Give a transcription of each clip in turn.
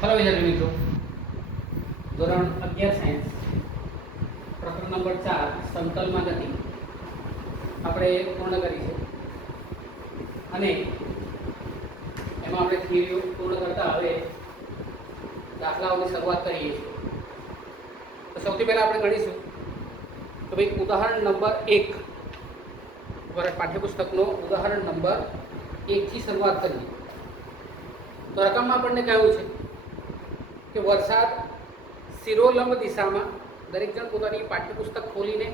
Hello विद्यार्थी मित्रों, ધોરણ 11 સાયન્સ પ્રકરણ નંબર 4 સમતલમાં ગતિ આપણે પૂર્ણ કરી છે અને એમાં આપણે થિયરીઓ પૂર્ણ કરતા હવે દાખલાઓની શરૂઆત કરીએ છીએ। તો સૌથી પહેલા આપણે ગણીશું તો ભાઈ ઉદાહરણ નંબર 1 અમારા પાઠ્યપુસ્તકનો ઉદાહરણ નંબર 1 થી શરૂઆત કરીએ। તો રકમમાં આપણને કહ્યું છે કે વરસાદ શિરોલંબ દિશામાં, દરેક જણ પોતાની પાઠ્યપુસ્તક ખોલીને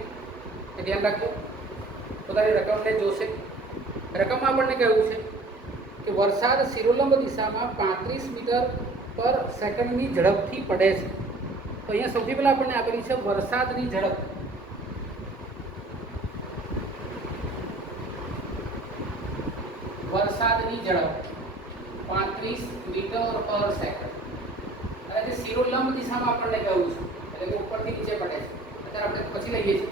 ધ્યાન રાખજો, પોતાની રકમને જોશે। રકમમાં આપણને કહ્યું છે કે વરસાદ શિરોલંબ દિશામાં 35 મીટર પર સેકન્ડની ઝડપથી પડે છે। તો અહીંયા સૌથી પહેલાં આપણને આપેલી છે વરસાદની ઝડપ। વરસાદની ઝડપ 35 મીટર પર સેકન્ડ, અને જે શિરોલંબ દિશામાં આપણને કહ્યું છે એટલે કે ઉપરથી નીચે પડે છે। અત્યારે આપણે પછી લઈએ છીએ।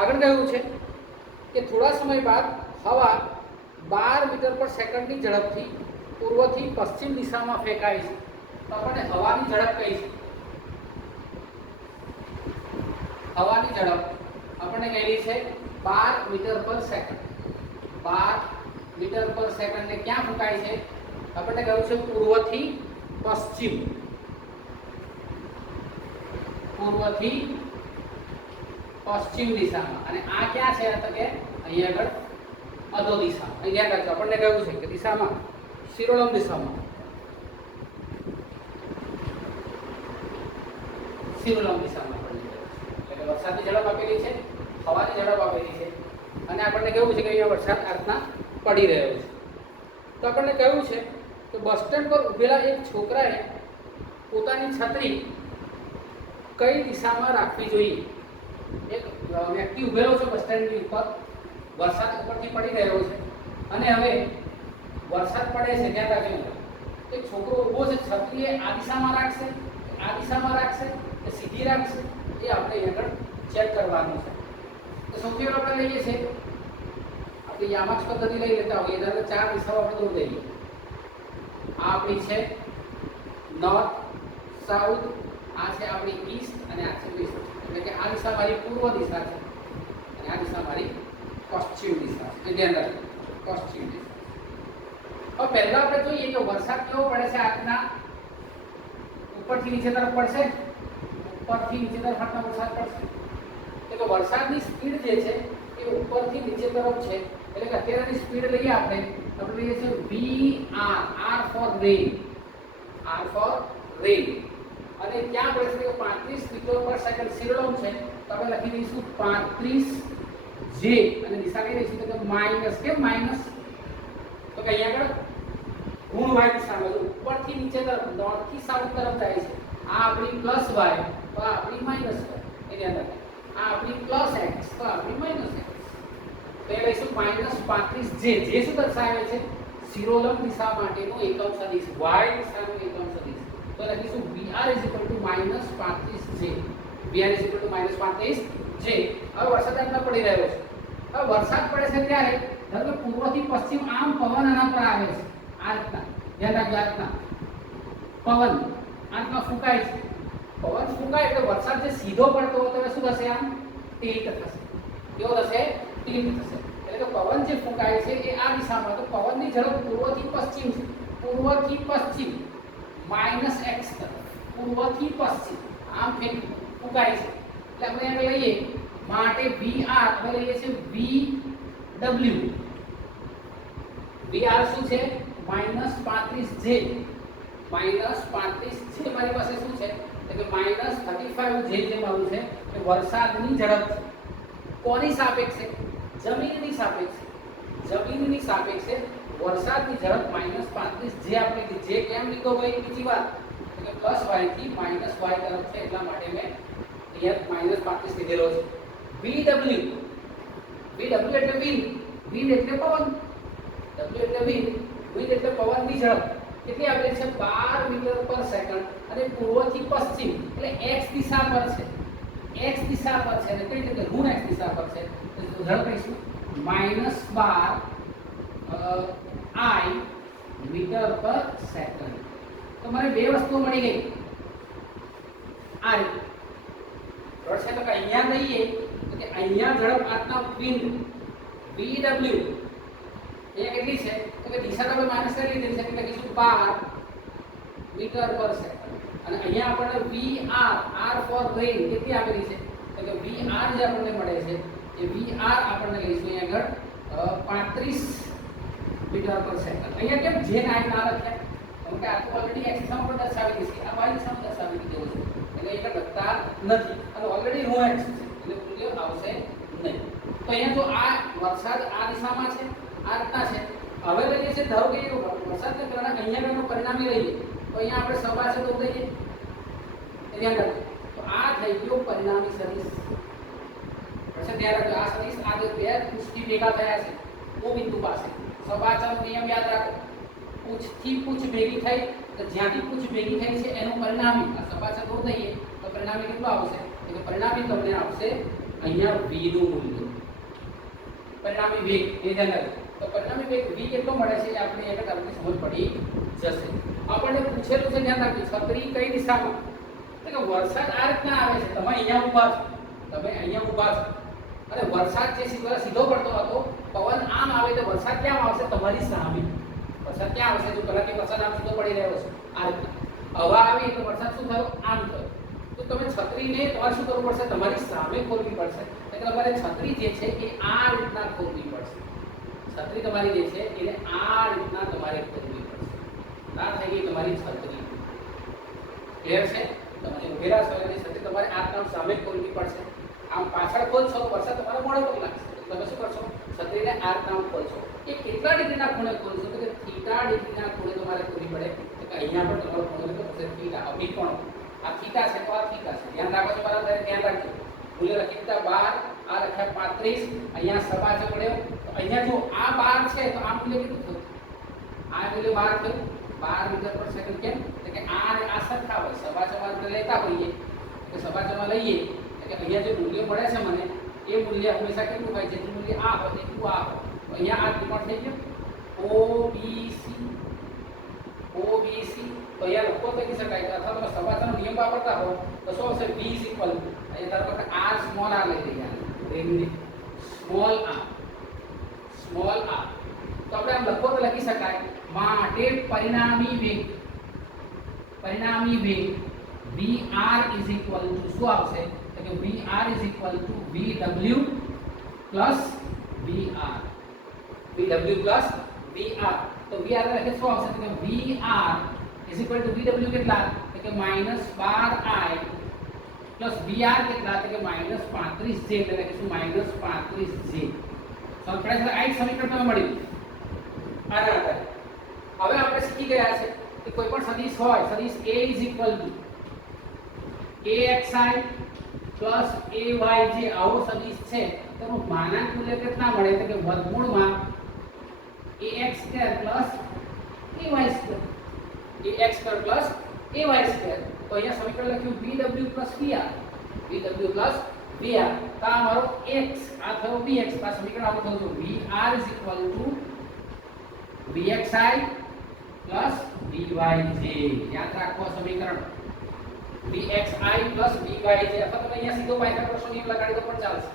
આગળ કહ્યું છે કે થોડા સમય બાદ હવા 12 મીટર પર સેકન્ડની ઝડપથી પૂર્વથી પશ્ચિમ દિશામાં ફેંકાય છે। તો આપણને હવાની ઝડપ કઈ છે? હવાની ઝડપ આપણને કહેલી છે 12 મીટર પર સેકન્ડ। 12 મીટર પર સેકન્ડ ને ક્યાં ફૂંકાય છે? આપણને કહ્યું છે પૂર્વથી પશ્ચિમ, પૂર્વથી પશ્ચિમ દિશામાં। અને આ ક્યાં છે? તો કે અહીંયા આગળ અધો દિશા। અહીં ધ્યાન રાખજો, આપણને કહ્યું છે કે દિશામાં શિરોલંબ દિશામાં, શિરોલંબ દિશામાં આપણને એટલે વરસાદની ઝડપ આપેલી છે, હવાની ઝડપ આપેલી છે, અને આપણને કહ્યું છે કે અહીંયા વરસાદ આ રીતના પડી રહ્યો છે। તો આપણને કહ્યું છે કે બસ સ્ટેન્ડ પર ઊભેલા એક છોકરાએ પોતાની છત્રી કઈ દિશામાં રાખવી જોઈએ? એક વ્યક્તિ ઊભેલો છે બસ સ્ટેન્ડની ઉપર, વરસાદ ઉપરથી પડી રહ્યો છે અને હવે વરસાદ પડે છે, ધ્યાન રાખજો। એક છોકરો ઊભો છે, છત્રી એ આ દિશામાં રાખશે, આ દિશામાં રાખશે કે સીધી રાખશે, એ આપણે અહીં આગળ ચેક કરવાનું છે। તો સૌથી પહેલા આપણે લઈએ છીએ આપણી યામાક્ષ પદ્ધતિ લઈ લેતા હોઈએ, એટલે 4 દિશાઓ આપણે દોરી દઈએ। આ આપણી છે નોર્થ, સાઉથ, આ છે આપણી ઈસ્ટ અને આ છે વેસ્ટ। એટલે કે આ દિશા મારી પૂર્વ દિશા છે અને આ દિશા મારી પશ્ચિમ દિશા છે, ધ્યાન રાખજો, પશ્ચિમ દિશા। હવે પહેલા આપણે જોઈએ કે વરસાદ કેવો પડે છે? આજના ઉપરથી નીચે તરફ પડશે, ઉપરથી નીચે તરફ આટલો વરસાદ પડશે। એટલે વરસાદની સ્પીડ જે છે એ ઉપરથી નીચે તરફ છે, એટલે કે અત્યારની સ્પીડ લઈએ આપણે લઈએ છીએ VR, R for rain, R for rain। અને ક્યાં પડે છે કે 35 મીટર પર સેકન્ડ શિરોલંબ છે, તો આપણે લખી દઈશું 35 J અને દિશા કઈ દઈશું તો માઈનસ। કેમ માઈનસ? તો કે અહીંયા આગળ ઋણ y દિશામાં, ઉપરથી નીચે તરફ, નોર્થ થી સાઉથ તરફ જાય છે। આ આપણી પ્લસ y, તો આ આપણી માઈનસ y, એ ધ્યાન રાખો। આ આપણી પ્લસ x, તો આપણી માઈનસ x, તો એ લઈશું -35 J। જે શું દર્શાવે છે? શિરોલંબ દિશા માટેનો એકમ સદિશ, y દિશાનો એકમ સદિશ। તો લખીશું VR = -35 J, VR = -35 J। હવે વરસાદ આટલા પડી રહ્યો છે। હવે વરસાદ પડે છે ત્યારે ધારો કે પૂર્વથી પશ્ચિમ આમ પવન આના પર આવે છે, આ રીતના, ધ્યાન રાખજો, આ રીતના પવન આટલા ફૂંકાય છે। પવન ફૂંકાય એટલે વરસાદ જે સીધો પડતો હોય તો શું થશે? આમ ટિલ્ટ થશે। કેવો થશે? ટિલ્ટ થશે। એટલે કે પવન જે ફૂંકાય છે એ આ દિશામાં, તો પવનની ઝડપ પૂર્વથી પશ્ચિમ છે, પૂર્વથી પશ્ચિમ -x તરફ, પૂર્વથી પશ્ચિમ આમ ફૂંકાય છે। એટલે આપણે અહીંયા લઈએ માટે VR આપણે લઈએ છીએ VW। VR શું છે? -35 J, -35 J મારી પાસે શું છે એટલે કે -35 J જે મારું છે એ વરસાદની ઝડપ છે। કોની સાપેક્ષે? જમીનની સાપેક્ષે, જમીનની સાપેક્ષે વરસાદની ઝડપ -35 J આપણે લીધી। જે કેમ લીધો ભાઈ? બીજી વાત કે પ્લસ y થી માઈનસ y તરફ છે, એટલા માટે મેં અહીંયા -35 લીધેલો છે। VW, VW એટલે વિન્ડ, વિન્ડ એટલે પવન, W એટલે વિન્ડ, વિન્ડ એટલે પવનની ઝડપ કેટલી આપેલી છે? 12 મીટર પર સેકન્ડ અને પૂર્વથી પશ્ચિમ એટલે x દિશા પર છે, x દિશા પર છે અને કઈ રીતે ઋણ x દિશા પર છે, તો ઝડપ કહીશું -12 I મીટર પર સેકન્ડ। તો મને બે વસ્તુઓ મળી ગઈ આ રીતે બરાબર છે. તો કે અહીંયા લઈએ તો કે અહીંયા ઝડપ આજના પિંડ VW અહીંયા કેટલી છે તો કે દિશા તો માઈનસ કરી લીધી છે એટલે લખીશું 12 મીટર પર સેકન્ડ અને અહીંયા આપણને VR R ફોર રેન કેટલી આપેલી છે તો કે VR જે આપણને મળે છે એ VR આપણને લઈશું અહીંયા આગળ 35 મીટર પર સેકન્ડ. અહીંયા કેમ જે નાઇટ ના લખ્યા કેમ કે આ તો ઓલરેડી x દિશામાં પણ દર્શાવી દીધી છે, આ y દિશામાં દર્શાવી દીધું છે એટલે અહીંયા લખતા નથી અને ઓલરેડી રો x છે એટલે મૂલ્ય આવશે નહીં. તો અહીંયા જો આ વરસાદ આ દિશામાં છે આ રીતના છે હવે લઈએ છે ધારો કે વરસાદને કારણે અહીંયાનો પરિણામી લઈએ તો અહીંયા આપણે સભા છે તો લઈએ ધ્યાન રાખજો. તો આ થઈ ગયો પરિણામી સદિશ પછી ધ્યાન રાખજો આ સદિશ આ બે પૂછથી ભેગા થયા છે ઓ બિંદુ પાસે સભાચરનો નિયમ યાદ રાખો પૂછથી પૂછ ભેગી થઈ તો જ્યાંથી પૂછ ભેગી થઈ છે એનું પરિણામી આ સભાચર દો દઈએ તો પરિણામી કેટલું આવશે એટલે પરિણામી તમને આવશે અહીંયા v નું મૂલ્ય પરિણામી વેગ એ ધ્યાન રાખજો. તો પરિણામી વેગ v કેટલો મળે છે એ આપણે એક તમને સમજ પડી જશે. આપણને પૂછેલું છે ધ્યાન રાખજો છત્રી કઈ દિશામાં એટલે કે વરસાદ આ રીતના આવે છે તમે અહીંયા ઊભા છો અને વરસાદ જે સીધો પડતો હતો પવન આમ આવે તો વરસાદ ક્યાં આવશે તમારી સામે વરસાદ ક્યાં આવશે તો કલાકે વરસાદ આમ સીધો પડી રહ્યો છે આ રીતના હવા આવી તો વરસાદ શું થયો આમ થયો તો તમે છત્રીને તમારે શું કરવું પડશે તમારી સામે ખોલવી પડશે એટલે તમારે છત્રી જે છે એ આ રીતના ખોલવી પડશે છત્રી તમારી જે છે એને આ રીતના તમારે ખોલવી પડશે આ થઈ ગઈ તમારી છત્રી ક્લિયર છે તમારે ઉભેરા છો એટલે છત્રી તમારે આ કામ સામે ખોલવી પડશે આમ પાછળ ખોલશો તો વરસાદ તમારો મોડો પર લાગશે તમે શું કરશો છત્રીને આ કામ ખોલશો એ કેટલા ડિગ્રીના ખૂણે ખોલશો તો કે થીટા ડિગ્રીના ખૂણે તમારે ખોલવી પડે તો કે અહીંયા પણ તમારો ખૂણો તો થશે થીટા અભી પણ આ થીટા છે તો આ થીટા છે ધ્યાન રાખો છો બરાબર ધ્યાન રાખજો મૂલ્ય લખી દીધા 12 આ લખ્યા 35 અહીંયા સભા છે પડ્યો તો અહીંયા જો આ 12 છે તો આ મૂલ્ય કેટલું થયું આ મૂલ્ય 12 થયું 12 મીટર પર સેકન્ડ કેમ એટલે કે આ અને આ સરખા હોય સભાજમાં લેતા હોઈએ તો સભાજમાં લઈએ એટલે અહીંયા જે મૂલ્ય મળે છે મને એ મૂલ્ય હંમેશા કેટલું હોય છે જે મૂલ્ય આ હોય એટલું આ હોય તો અહીંયા આ ત્રિકોણ થઈ ગયો OBC તો અહીંયા લખો કરી શકાય અથવા તમે સભાજનો નિયમ વાપરતા હો તો શું આવશે V અહીંયા ધારો કે r સ્મોલ r લઈ લઈએ રેન્જની સ્મોલ r તો આપણે આમ લખો તો લખી શકાય માટે પરિણામી વેગ VR શું આવશે તો કે VR VW VR તો VR લખે શું આવશે તો કે VR VW કેટલા તો કે -12i VR કેટલા તો કે -35j એટલે લખીશું -35j સમજાય છે. આ એક સમીકરણ તમને મળ્યું આના આધારે હવે આપણે શીખી ગયા છે કે કોઈ પણ સદિશ હોય સદિશ A AXI AYJ આવો સદિશ છે તો એનું માનાંક મૂલ્ય કેટલા મળે તો કે વર્ગમૂળમાં AX² AY² તો અહીંયા સમીકરણ લખ્યું VW VR તો આ મારો x આ થયો bx આ સમીકરણ આવું થયું VR VXI VYJ યાદ રાખો સમીકરણ VXI VYJ અથવા તમે અહીંયા સીધો પાયથાગોરસનો નિયમ લગાડી દો પણ ચાલશે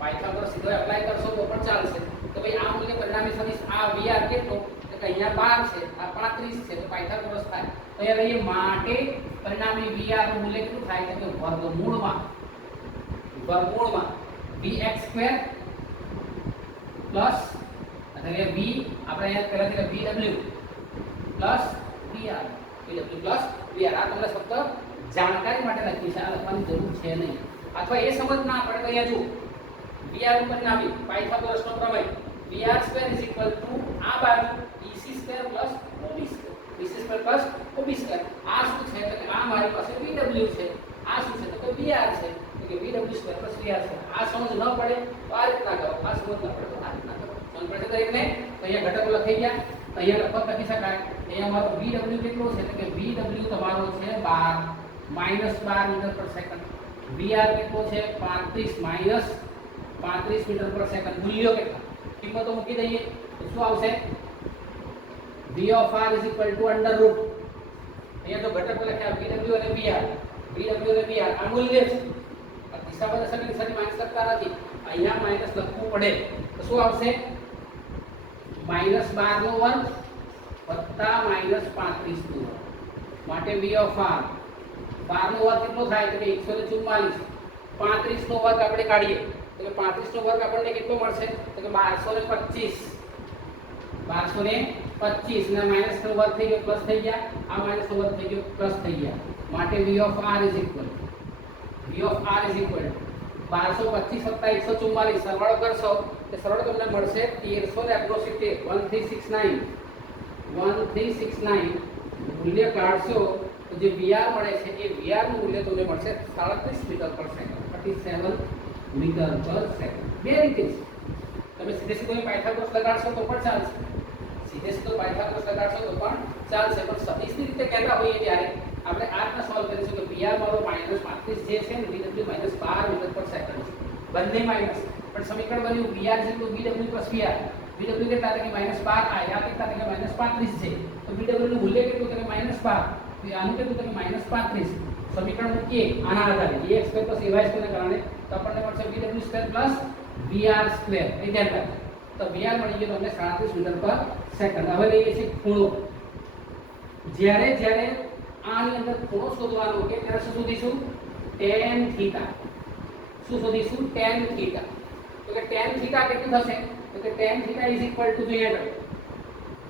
પાયથાગોરસ સીધો એપ્લાય કરશો તો પણ ચાલશે તો ભાઈ આ મૂલ્ય પરિણામી સદિશ આ VR કેટલો તો કે અહીંયા 12 છે આ 35 છે તો પાયથાગોરસ થાય તો અહીંયા લઈએ માટે પરિણામી VR નું મૂલ્ય કેટલું થાય તો કે વર્ગમૂળમાં VX² પ્લસ એટલે V આપણે અહીંયા પહેલાથી VW પ્લસ VR આ તમને ફક્ત જાણકારી માટે લખ્યું છે આ લખવાની જરૂર છે નહીં અથવા એ સમજ ના પડે તો અહીંયા જુઓ VR ઉપર નામી પાયથાગોરસનો પ્રમેય VR² આ બાજુ EC² OB² આ શું છે તો આ મારી પાસે VW છે આ શું છે તો કે VR છે કે VW² VR છે આ સમજ ન પડે તો આ રીતના કરો આ સમજ ન પડે તો આ રીતના કરો સમજ પડે તો એકને તો અહીંયા ઘટકો લખાઈ ગયા અહીંયા લખો લખી શકાય અહીંયા મારો VW કેટલો છે તો કે VW તમારો છે 12 મીટર પર સેકન્ડ VR કેટલો છે 35 મીટર પર સેકન્ડ મૂલ્યો કેટલા કિંમતો મૂકી દઈએ તો શું આવશે V of r √, અહીંયા જો ઘટકો લખ્યા VW અને VR, VW અને VR આ મૂલ્ય છે. આ દિશામાં દર્શક નિશાની માઈનસ લખતા નથી, અહીંયા માઈનસ લખવું પડે તો શું આવશે? -12 નો વર્ગ વત્તા -35 નો વર્ગ. માટે V of R 12 નો વર્ગ કેટલો થાય? તો કે 144. 35 નો વર્ગ આપણે કાઢીએ તો કે 35 નો વર્ગ આપણને કેટલો મળશે? તો કે 1225. 1225 ને માઈનસ નો વર્ગ થઈ ગયો પ્લસ થઈ ગયા, આ માઈનસ નો વર્ગ થઈ ગયો પ્લસ થઈ ગયા. માટે V of R is equal 1225 વત્તા 144 સરવાળો કરશો તો સરળ તમને મળશે 1369. 1369 મૂલ્ય કાઢશો તો જે VR મળે છે એ VR નું મૂલ્ય તમને મળશે 37 મીટર પર સેકન્ડ, 37 મીટર પર સેકન્ડ. બે રીતે છે. તમે સીધે સીધો પાયથાગોરસ લગાડશો તો પણ ચાલશે, સીધે સીધો પાયથાગોરસ લગાડશો તો પણ ચાલશે, પણ સદિશની રીતે કહેતા હોઈએ ત્યારે આપણે આ રીતના સોલ્વ કરીશું કે VR મારો -35 જે છે ને VW -12 મીટર પર સેકન્ડ છે. બંને માઈનસ, પણ સમીકરણ બન્યું VR જેટલું VW પ્લસ VR. VW કેટલા? કે -12, આ યાદ કેટલા? કે -35 છે. તો VW નું મૂલ્ય કેટલું? કે -12. આનું કેટલું? કે -35. સમીકરણ મૂકીએ આના આધારે ax² + ay² ને કારણે તો આપણને મળશે VW² + VR². એ ધ્યાન રાખો. તો VR મળી ગયો તમને 37 મીટર પર સેકન્ડ. હવે લઈએ છીએ ખૂણો. જ્યારે આની અંદર ખૂણો શોધવાનો કે ત્યારે શું શોધીશું? tan theta. શું શોધીશું? tan theta. તો કે tan થીટા કેટલું થશે? તો કે tan થીટા = જોઈએ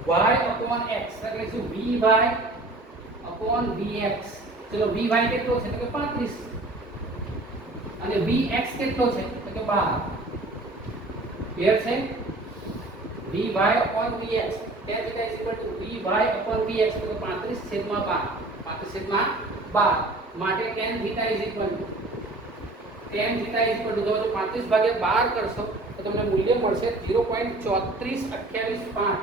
y/x એટલે શું? vy/vx. ચલો vy કેટલો છે? તો કે 35 અને vx કેટલો છે? તો કે 12. ક્લિયર છે? vy/vx tan theta = vy/vx તો કે 35/12. 35/12 માટે tan theta = જો 35/12 કરશો તો તમને મૂલ્ય મળશે 0.34825.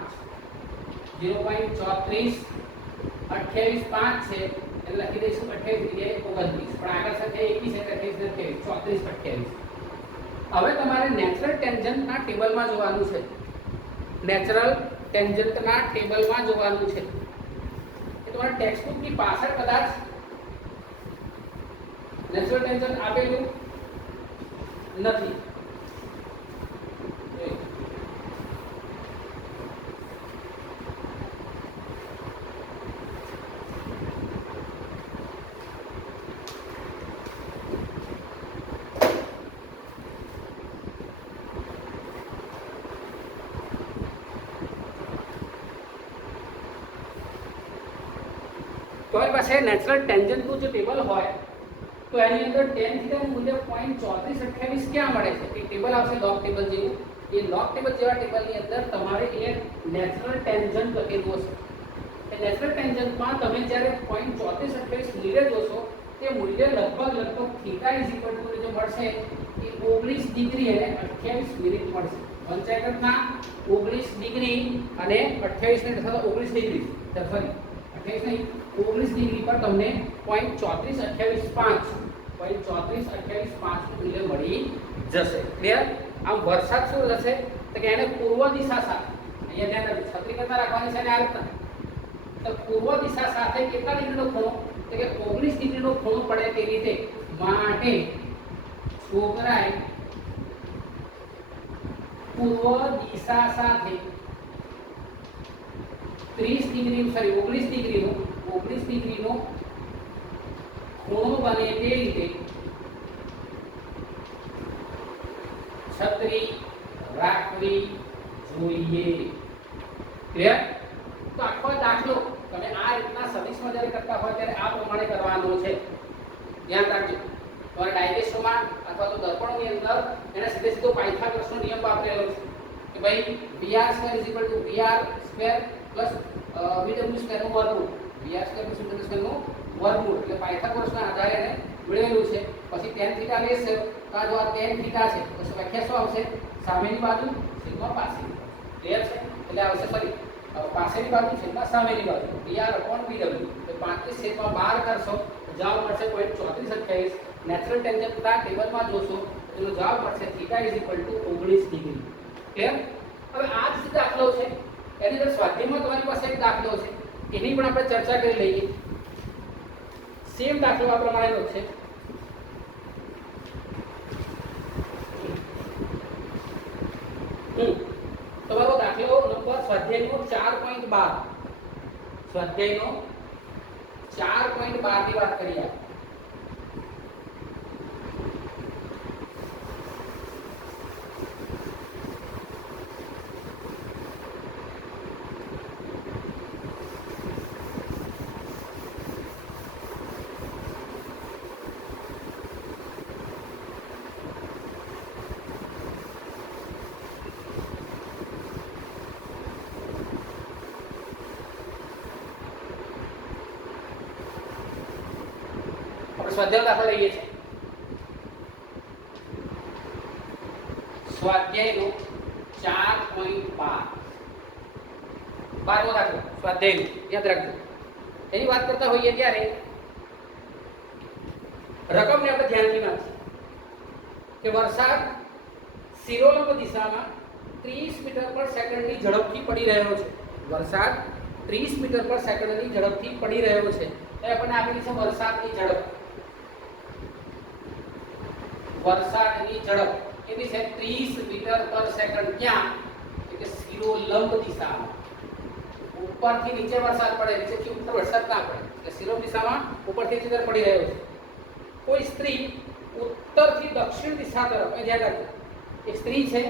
0.34825 છે એટલે લખી દઈશું 28 જગ્યાએ 29, પણ આગળ સંખ્યા 21 એટલે 28 ને 34 28. હવે તમારે નેચરલ ટેન્જન્ટના ટેબલમાં જોવાનું છે. નેચરલ ટેન્જન્ટના ટેબલમાં જોવાનું છે. એ તમારા ટેક્સ્ટબુકની પાછળ કદાચ નેચરલ ટેન્જન્ટ આપેલું નથી. તમારી પાસે નેચરલ ટેન્જન્ટનું જે ટેબલ હોય તો એની અંદર tan થીટાનું મૂલ્ય 0.3428 ક્યાં મળે છે? એ ટેબલ આવશે લોગ ટેબલ જેવું. એ લોગ ટેબલ જેવા ટેબલની અંદર તમારે એક નેચરલ ટેન્જન્ટ લખેલું હશે. એ નેચરલ ટેન્જન્ટમાં તમે જ્યારે 0.3428 મૂલ્ય જોશો તે મૂલ્ય લગભગ થીટા = જે મળશે એ 19 ડિગ્રી અને 28 મિનિટ મળશે. વંચાયકના 19 ડિગ્રી અને 28 મિનિટ અથવા 19 ડિગ્રી સોરી 28 નહીં 19 ડિગ્રી પર તમને 0.342825 મૂલ્ય મળી જશે. ક્લિયર? આમ વરસાદ શું થશે તો કે એને પૂર્વ દિશા સાથે અહીંયા ધ્યાન રાખજો, છત્રી કરતા રાખવાની છે ને આ રીતના. તો પૂર્વ દિશા સાથે કેટલા ડિગ્રીનો ખૂણો? તો કે 19 ડિગ્રીનો ખૂણો પડે તે રીતે. માટે છોકરાએ પૂર્વ દિશા સાથે 19 ડિગ્રીનો ખૂણો બને તે રીતે છત્રી રાખવી જોઈએ. ક્લિયર? તો આખો દાખલો તમે આ રીતના સદિશમાં જ્યારે કરતા હોય ત્યારે આ પ્રમાણે કરવાનો છે. ધ્યાન રાખજો. તમારા ડાયજેસ્ટમાં અથવા તો દર્પણોની અંદર એને સીધો પાયથાગોરસનો નિયમ વાપરેલો છે કે ભાઈ VR² = VR² પ્લસ VW² નું વર્ગમૂળ. VR² + VW² નું વર્ગમૂળ એટલે પાયથાગોરસના આધારે એને મેળવેલું છે. પછી tan થીટા લેશે તો આ જો આ tan થીટા છે તો વ્યાખ્યા શું આવશે? સામેની બાજુ છેદમાં પાછળની બાજુ. ક્લિયર છે? એટલે આવશે ફરી પાછળની બાજુ છેદમાં સામેની બાજુ VR/VW. તો 35/12 કરશો જવાબ મળશે 0.3428. નેચરલ ટેન્જન્ટના ટેબલમાં જોશો એનો જવાબ મળશે થીટા = 19 ડિગ્રી. ક્લિયર? હવે આ જ દાખલો છે એની અંદર સ્વાધ્યાયમાં તમારી પાસે એક દાખલો છે એની પણ આપણે ચર્ચા કરી લઈએ. સેમ દાખલો આ પ્રમાણેનો છે. તમારો દાખલો નંબર સ્વાધ્યાયનો 4.12 સ્વાધ્યાયનો 4.12 ની વાત કરીએ. સ્વાધ્યાય દાખલો લઈએ છીએ. સ્વાધ્યાયનો 4.12 12મો દાખલો સ્વાધ્યાયનો યાદ રાખજો. એની વાત કરતા હોઈએ ત્યારે રકમને આપણે ધ્યાનથી વાંચીએ કે વરસાદ શિરોલંબ દિશામાં 30 મીટર પર સેકન્ડની ઝડપથી પડી રહ્યો છે. વરસાદ 30 મીટર પર સેકન્ડની ઝડપથી પડી રહ્યો છે. તો આપણને આપેલી છે વરસાદની ઝડપ. વરસાદની ઝડપ કેટલી છે? 30 મીટર પર સેકન્ડ. ક્યાં? એટલે શિરોલંબ દિશામાં. ઉપરથી નીચે વરસાદ પડે, નીચેથી ઉપર વરસાદ ના પડે. એટલે શિરોલંબ દિશામાં ઉપરથી નીચે પડી રહ્યો છે. કોઈ સ્ત્રી ઉત્તરથી દક્ષિણ દિશા તરફ, એ ધ્યાન રાખજો. એક સ્ત્રી છે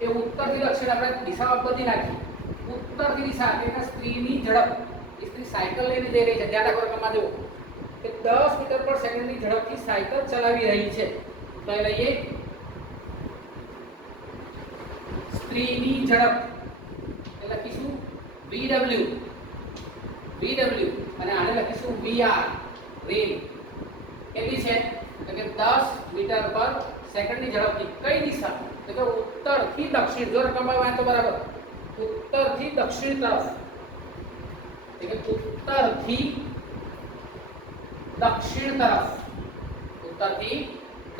એ ઉત્તરથી દક્ષિણ આપણે દિશામાં બદલી નાખી. ઉત્તરથી દિશા એટલે સ્ત્રીની ઝડપ. એ સ્ત્રી સાયકલ લઈને જઈ રહી છે. ધ્યાન રાખો રકમમાં જુઓ કે 10 મીટર પર સેકન્ડની ઝડપથી સાયકલ ચલાવી રહી છે. તો એ લઈએ સ્ત્રીની ઝડપ એટલે લખીશું VW અને આને લખીશું VR રેલ. કેટલી છે? તો કે 10 મીટર પર સેકન્ડની ઝડપથી. કઈ દિશા? તો કે ઉત્તરથી દક્ષિણ. જો રકમ વાંચો તો બરાબર. ઉત્તરથી દક્ષિણ તરફ એટલે ઉત્તરથી દક્ષિણ તરફ. ઉત્તરથી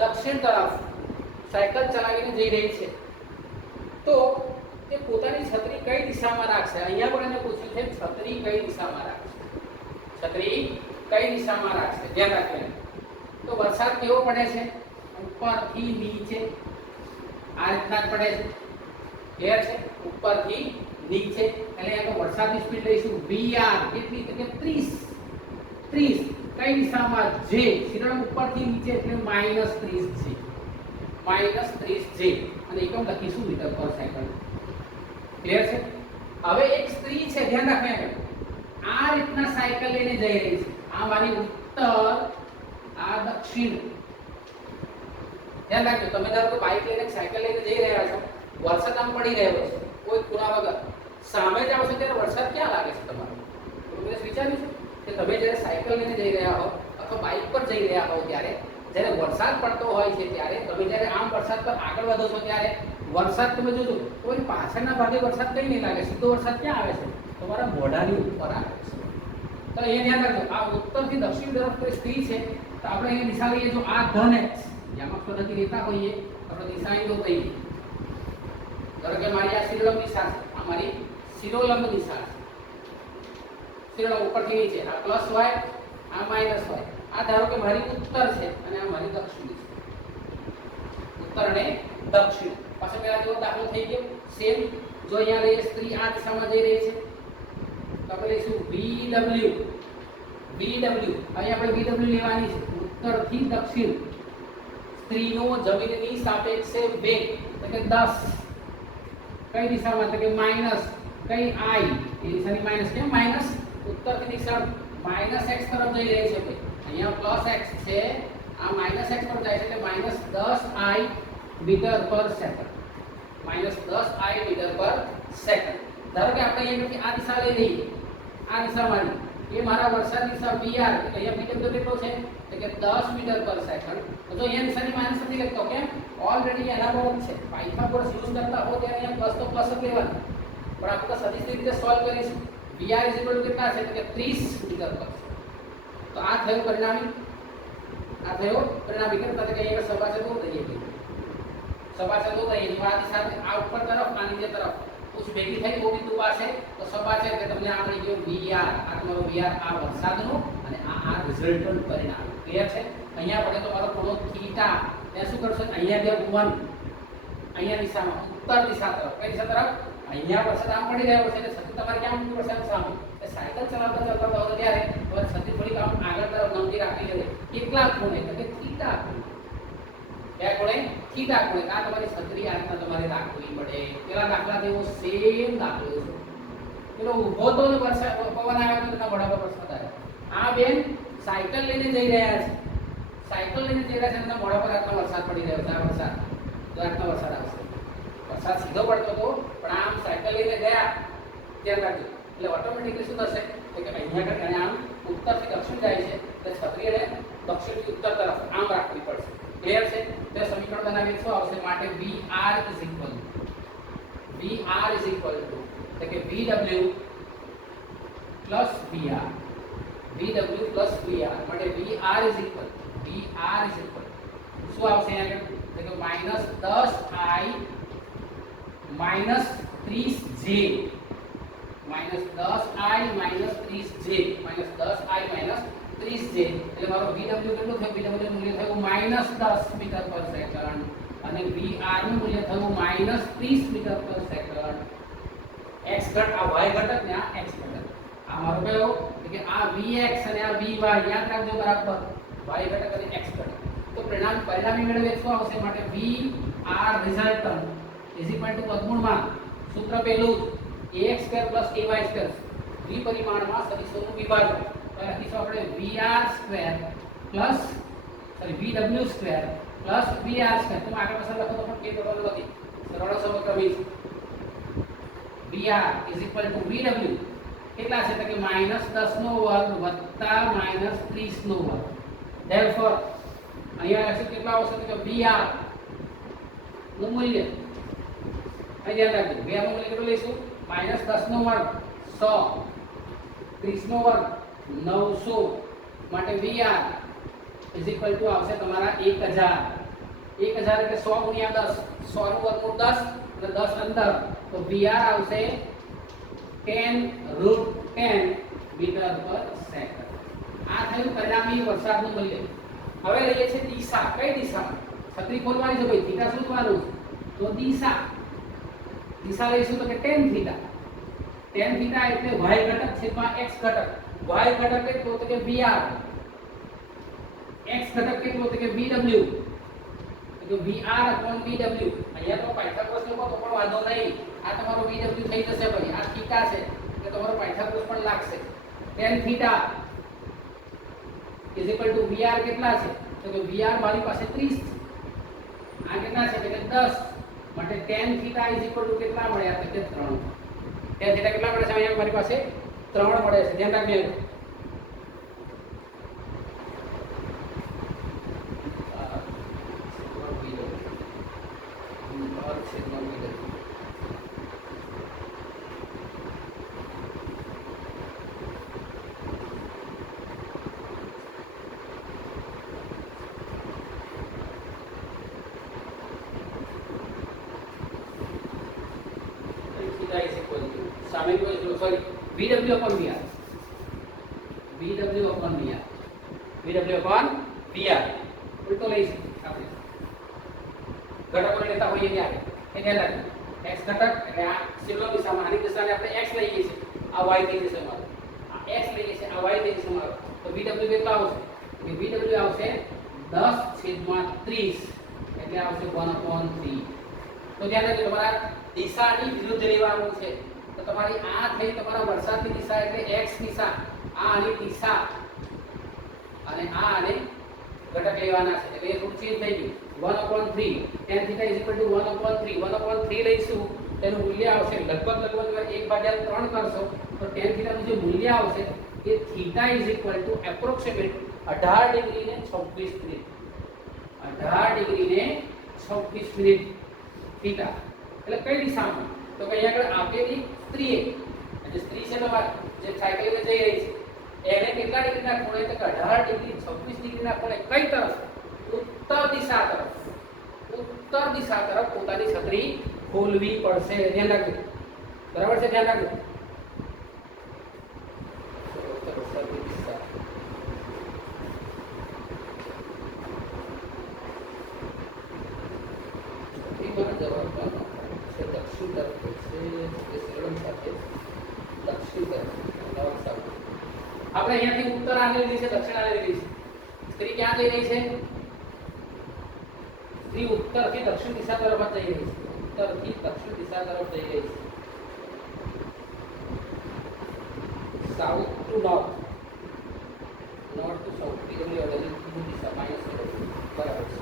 દક્ષિણ તરફ સાયકલ ચલાવીને જઈ રહી છે. તો તે પોતાની છત્રી કઈ દિશામાં રાખશે? અહીંયા પણ એને પૂછ્યું છે છત્રી કઈ દિશામાં રાખશે. છત્રી કઈ દિશામાં રાખશે? ધ્યાન રાખજો. તો વરસાદ કેવો પડે છે? ઉપરથી નીચે. આ રીતના જ પડે છે. ક્લિયર છે? ઉપરથી નીચે. એટલે અહીંયા વરસાદની સ્પીડ લઈશું VR. કેટલી? તો કે 30. કઈ દિશામાં? જે. શિરોલંબ ઉપરથી નીચે એટલે -30 છે. -30 છે અને એકમ લખીશું મીટર પર સેકન્ડ. ક્લિયર છે? હવે એક સ્ત્રી છે, ધ્યાન રાખજો. આ રીતના સાયકલ લઈને જઈ રહી છે. આ મારી ઉત્તર, આ દક્ષિણ. ધ્યાન રાખજો. તમે ધારો કે બાઇક લઈને સાયકલ લઈને જઈ રહ્યા છો, વરસાદ આમ પડી રહ્યો છે કોઈ ખૂણા વગર. સામે જાવ છો ત્યારે વરસાદ ક્યાં લાગે છે તમારો? તમે વિચાર્યું છે કે તમે જ્યારે સાયકલ લઈને જઈ રહ્યા હો અથવા બાઇક પર જઈ રહ્યા હો ત્યારે જ્યારે વરસાદ પડતો હોય છે ત્યારે તમે જ્યારે આમ વરસાદ પર આગળ વધો છો ત્યારે વરસાદ તમે જોજો કોઈ પાછળના ભાગે વરસાદ કઈ નહીં લાગે. સીધો વરસાદ ક્યાં આવે છે? તમારા મોઢાની ઉપર આવે છે. તો એ ધ્યાન રાખજો. આ ઉત્તરથી દક્ષિણ તરફ કોઈ સ્ત્રી છે તો આપણે અહીંયા દિશા લઈએ. જો આ ધન x યામક પદ્ધતિ લેતા હોઈએ આપણે દિશા અહીં જો કહીએ. ધારો કે મારી આ શિરોલંબ દિશા છે, આ મારી શિરોલંબ દિશા છે. શિરોલંબ ઉપરથી નીચે. આ પ્લસ હોય, આ માઈનસ હોય. આ ધારો કે મારી ઉત્તર છે અને આ મારી દક્ષિણ છે. ઉત્તર અને દક્ષિણ. પાછો પેલા જેવો દાખલો થઈ ગયો. સેમ. જો અહીંયા લઈએ સ્ત્રી આ દિશામાં જઈ રહી છે તો આપણે લઈશું VW. અહીં આપણે VW લેવાની છે. ઉત્તરથી દક્ષિણ. સ્ત્રીનો જમીનની સાપેક્ષે વેગ એટલે કે 10. કઈ દિશામાં? તો કે માઈનસ. કઈ? I. એ દિશાની માઈનસ. કેમ માઈનસ? ઉત્તરથી દિશા -x તરફ જઈ રહી છે. અહીંયા +x છે, આ -x પર જાય છે એટલે -10I મીટર પર સેકન્ડ. -10I મીટર પર સેકન્ડ. ધારો કે આપણે અહીંયાથી આ દિશા લઈ લઈએ. આ દિશામાં એ મારા વરસાદ દિશા VR. અહીંયા મીટર કેટલો છે? તો કે 10 મીટર પર સેકન્ડ. તો જો અહીંયા દિશાની માઈનસ નથી લખતો. કેમ? ઓલરેડી એના પર છે. પાયથાગોરસ યુઝ કરતા હો ત્યારે અહીંયા પ્લસ તો પ્લસ જ લેવાનું. પણ આપણે સદિશની રીતે સોલ્વ કરીશું. VR કેટલા છે? તો કે 30 મીટર પર. તો આ થયું પરિણામી. આ થયો પરિણામી. કેમ? કારણ કે અહીંયા સપાટ દૂર થઈએ. સપાટ દૂર થઈએ. આ દિશા આ ઉપર તરફ, આ નીચે તરફ. તો कुछ भेगी થઈ वो बिंदु પાસે તો સભા છે કે તમને આ મળી ગયો VR આ તમારો VR આ વરસાદનો અને આ રિઝલ્ટન્ટ પરિણામ ક્લિયર છે અહીંયા પડે તો મારો ખૂણો થીટા ને શું કરશો અહીંયા જે 1 અહીંયા દિશામાં ઉત્તર દિશા તરફ કઈ દિશા તરફ અહીંયા વરસાદ આમ પડી રહ્યો છે એટલે છત્રી તમારે ક્યાં મૂકવી પડશે આમ સામે એ સાયકલ ચલાવતા ચલાવતા હોય ત્યારે હવે છત્રી થોડીક આમ આગળ તરફ નમતી રાખવી જોઈએ કેટલા ખૂણે એટલે કે થીટા क्या कोणे थीटा कोणे आ તમારી છત્રી આ રીતના તમારે રાખવી પડે પેલા દાખલા જેવો સેમ દાખલો છે પેલો ઊભો તો વરસાદ પવન આવ્યો તો એના મોઢા પર વરસાદ આવ્યો આ બેન સાયકલ લઈને જઈ રહ્યા છે સાયકલ લઈને જઈ રહ્યા છે એના મોઢા પર આટલો વરસાદ પડી રહ્યો છે આ વરસાદ તો આટલો વરસાદ આવશે વરસાદ સીધો પડતો હતો પણ આમ સાયકલ લઈને ગયા ધ્યાન રાખજો એટલે ઓટોમેટિકલી શું થશે કે અહીંયા આગળ આમ ઉત્તરથી દક્ષિણ જાય છે એટલે છત્રીને દક્ષિણથી ઉત્તર તરફ આમ રાખવી પડશે क्लियर છે તો સમીકરણ બનાવીએ શું આવશે માટે VR એટલે કે VW VR માટે VR શું આવશે અહીંયા કે -10I -30J -10I -30J એટલે મારો VW કેટલું થયું VW નું મૂલ્ય થયું -10 મીટર પર સેકન્ડ અને VR નું મૂલ્ય થયું -30 મીટર પર સેકન્ડ x ઘટ આ y ઘટક ને આ x ઘટક આ મારો કયો કે આ vx અને આ vy યાદ રાખજો બરાબર y ઘટક અને x ઘટક તો પરિણામી મેળવીએ શું આવશે માટે VR રિઝલ્ટન્ટ વર્ગમૂળમાં સૂત્ર પહેલું ax2 ay2 દ્વિપરિમાણમાં સદિશોનું વિભાજન લખીશું આપણે VW2 VR2 તમે આગળ પાછળ લખો તો પણ કે ટોટલ નથી સરળ સમક્રમિક VR VW કેટલા છે તો કે -10 નો વર્ગ વત્તા -30 નો વર્ગ ધેરફોર અહીંયા લખશું કેટલા આવશે તો કે VR નું મૂલ્ય અહીં ધ્યાન રાખજો VR નું મૂલ્ય કેટલું લઈશું -10 નો વર્ગ 100 30 નો વર્ગ 900 માટે VR આવશે તમારા 1000 એટલે 100 ગુણ્યા 10 100 નું વર્ગમૂળ 10 અને 10 અંદર તો VR આવશે 10√10 મીટર પર સેકન્ડ આ થયું પરિણામી વરસાદનું મૂલ્ય હવે લઈએ છે દિશા કઈ દિશા છત્રી ખોલવાની છે ભાઈ થીટા શોધવાનું તો દિશા લઈશું તો કે tan થીટા એટલે y ઘટક છેદમાં x ઘટક y ઘટક કેટલો તો કે VR x ઘટક કેટલો તો કે VW તો VR/VW અહીંયા તો પાયથાગોરસ લખો તો પણ વાંધો નહીં આ તમારો VW થઈ જશે ભાઈ આ થીટા છે એટલે તમારો પાયથાગોરસ પણ લાગશે tan થીટા VR કેટલા છે તો કે VR મારી પાસે 30 આ કેટલા છે એટલે 10 માટે tan થીટા કેટલા મળ્યા તો કે 3 tan થીટા કેટલા મળે છે અહીંયા મારી પાસે 3 મળે છે ધ્યાન રાખજો VW/VR ઉલટો લઈશું આપણે ઘટકોને લેતા હોઈએ ત્યારે એ ધ્યાન રાખજો x ઘટક એટલે આ સિલ્વર દિશામાં આની દિશાને આપણે x લઈએ છીએ આ y થઈ જશે મારો આ x લઈએ છીએ આ y થઈ જશે મારો તો VW કેટલા આવશે કે VW આવશે 10/30 એટલે આવશે 1/3 તો ધ્યાન રાખજો તમારા દિશાની વિરુદ્ધ લેવાનું છે તો તમારી આ થઈ તમારા વરસાદની દિશા એટલે x દિશા આ આની દિશા અને આ આને ઘટક લેવાના છે એટલે એ રૂટ ચેન્જ થઈ ગયું 1/3 tan θ 1/3 લઈશું તેનું મૂલ્ય આવશે લગભગ 1/3 કરશો તો tan θ નું જે મૂલ્ય આવશે એ θ એપ્રોક્સિમેટ 18 ડિગ્રી ને 26 મિનિટ 18 ડિગ્રી ને 26 મિનિટ θ એટલે કઈ દિશામાં તો કે અહીંયા આગળ આપેલી સ્ત્રી જે સ્ત્રી છે તમારે જે સાયકલ લઈને જઈ રહી છે એને કેટલા ડિગ્રીના ખૂણે તો 18 ડિગ્રી 26 ડિગ્રીના ખૂણે કઈ તરફ ઉત્તર દિશા તરફ પોતાની છત્રી ખોલવી પડશે ધ્યાન રાખજો બરાબર છે, ધ્યાન રાખજો. વરસાદની દિશા જવાબ છે દક્ષિણ તરફ છે, શ્રીલંકા સાથે દક્ષિણ તરફ. આપણે અહીંયાથી ઉત્તર આને લીધી છે, દક્ષિણ આને લીધી છે. સ્ત્રી ક્યાં જઈ રહી છે? સ્ત્રી ઉત્તરથી દક્ષિણ દિશા તરફ જઈ રહી છે. ઉત્તરથી દક્ષિણ દિશા તરફ જઈ રહી છે. South to north, north to south. બીજી દિશા માઇનસ બરાબર છે.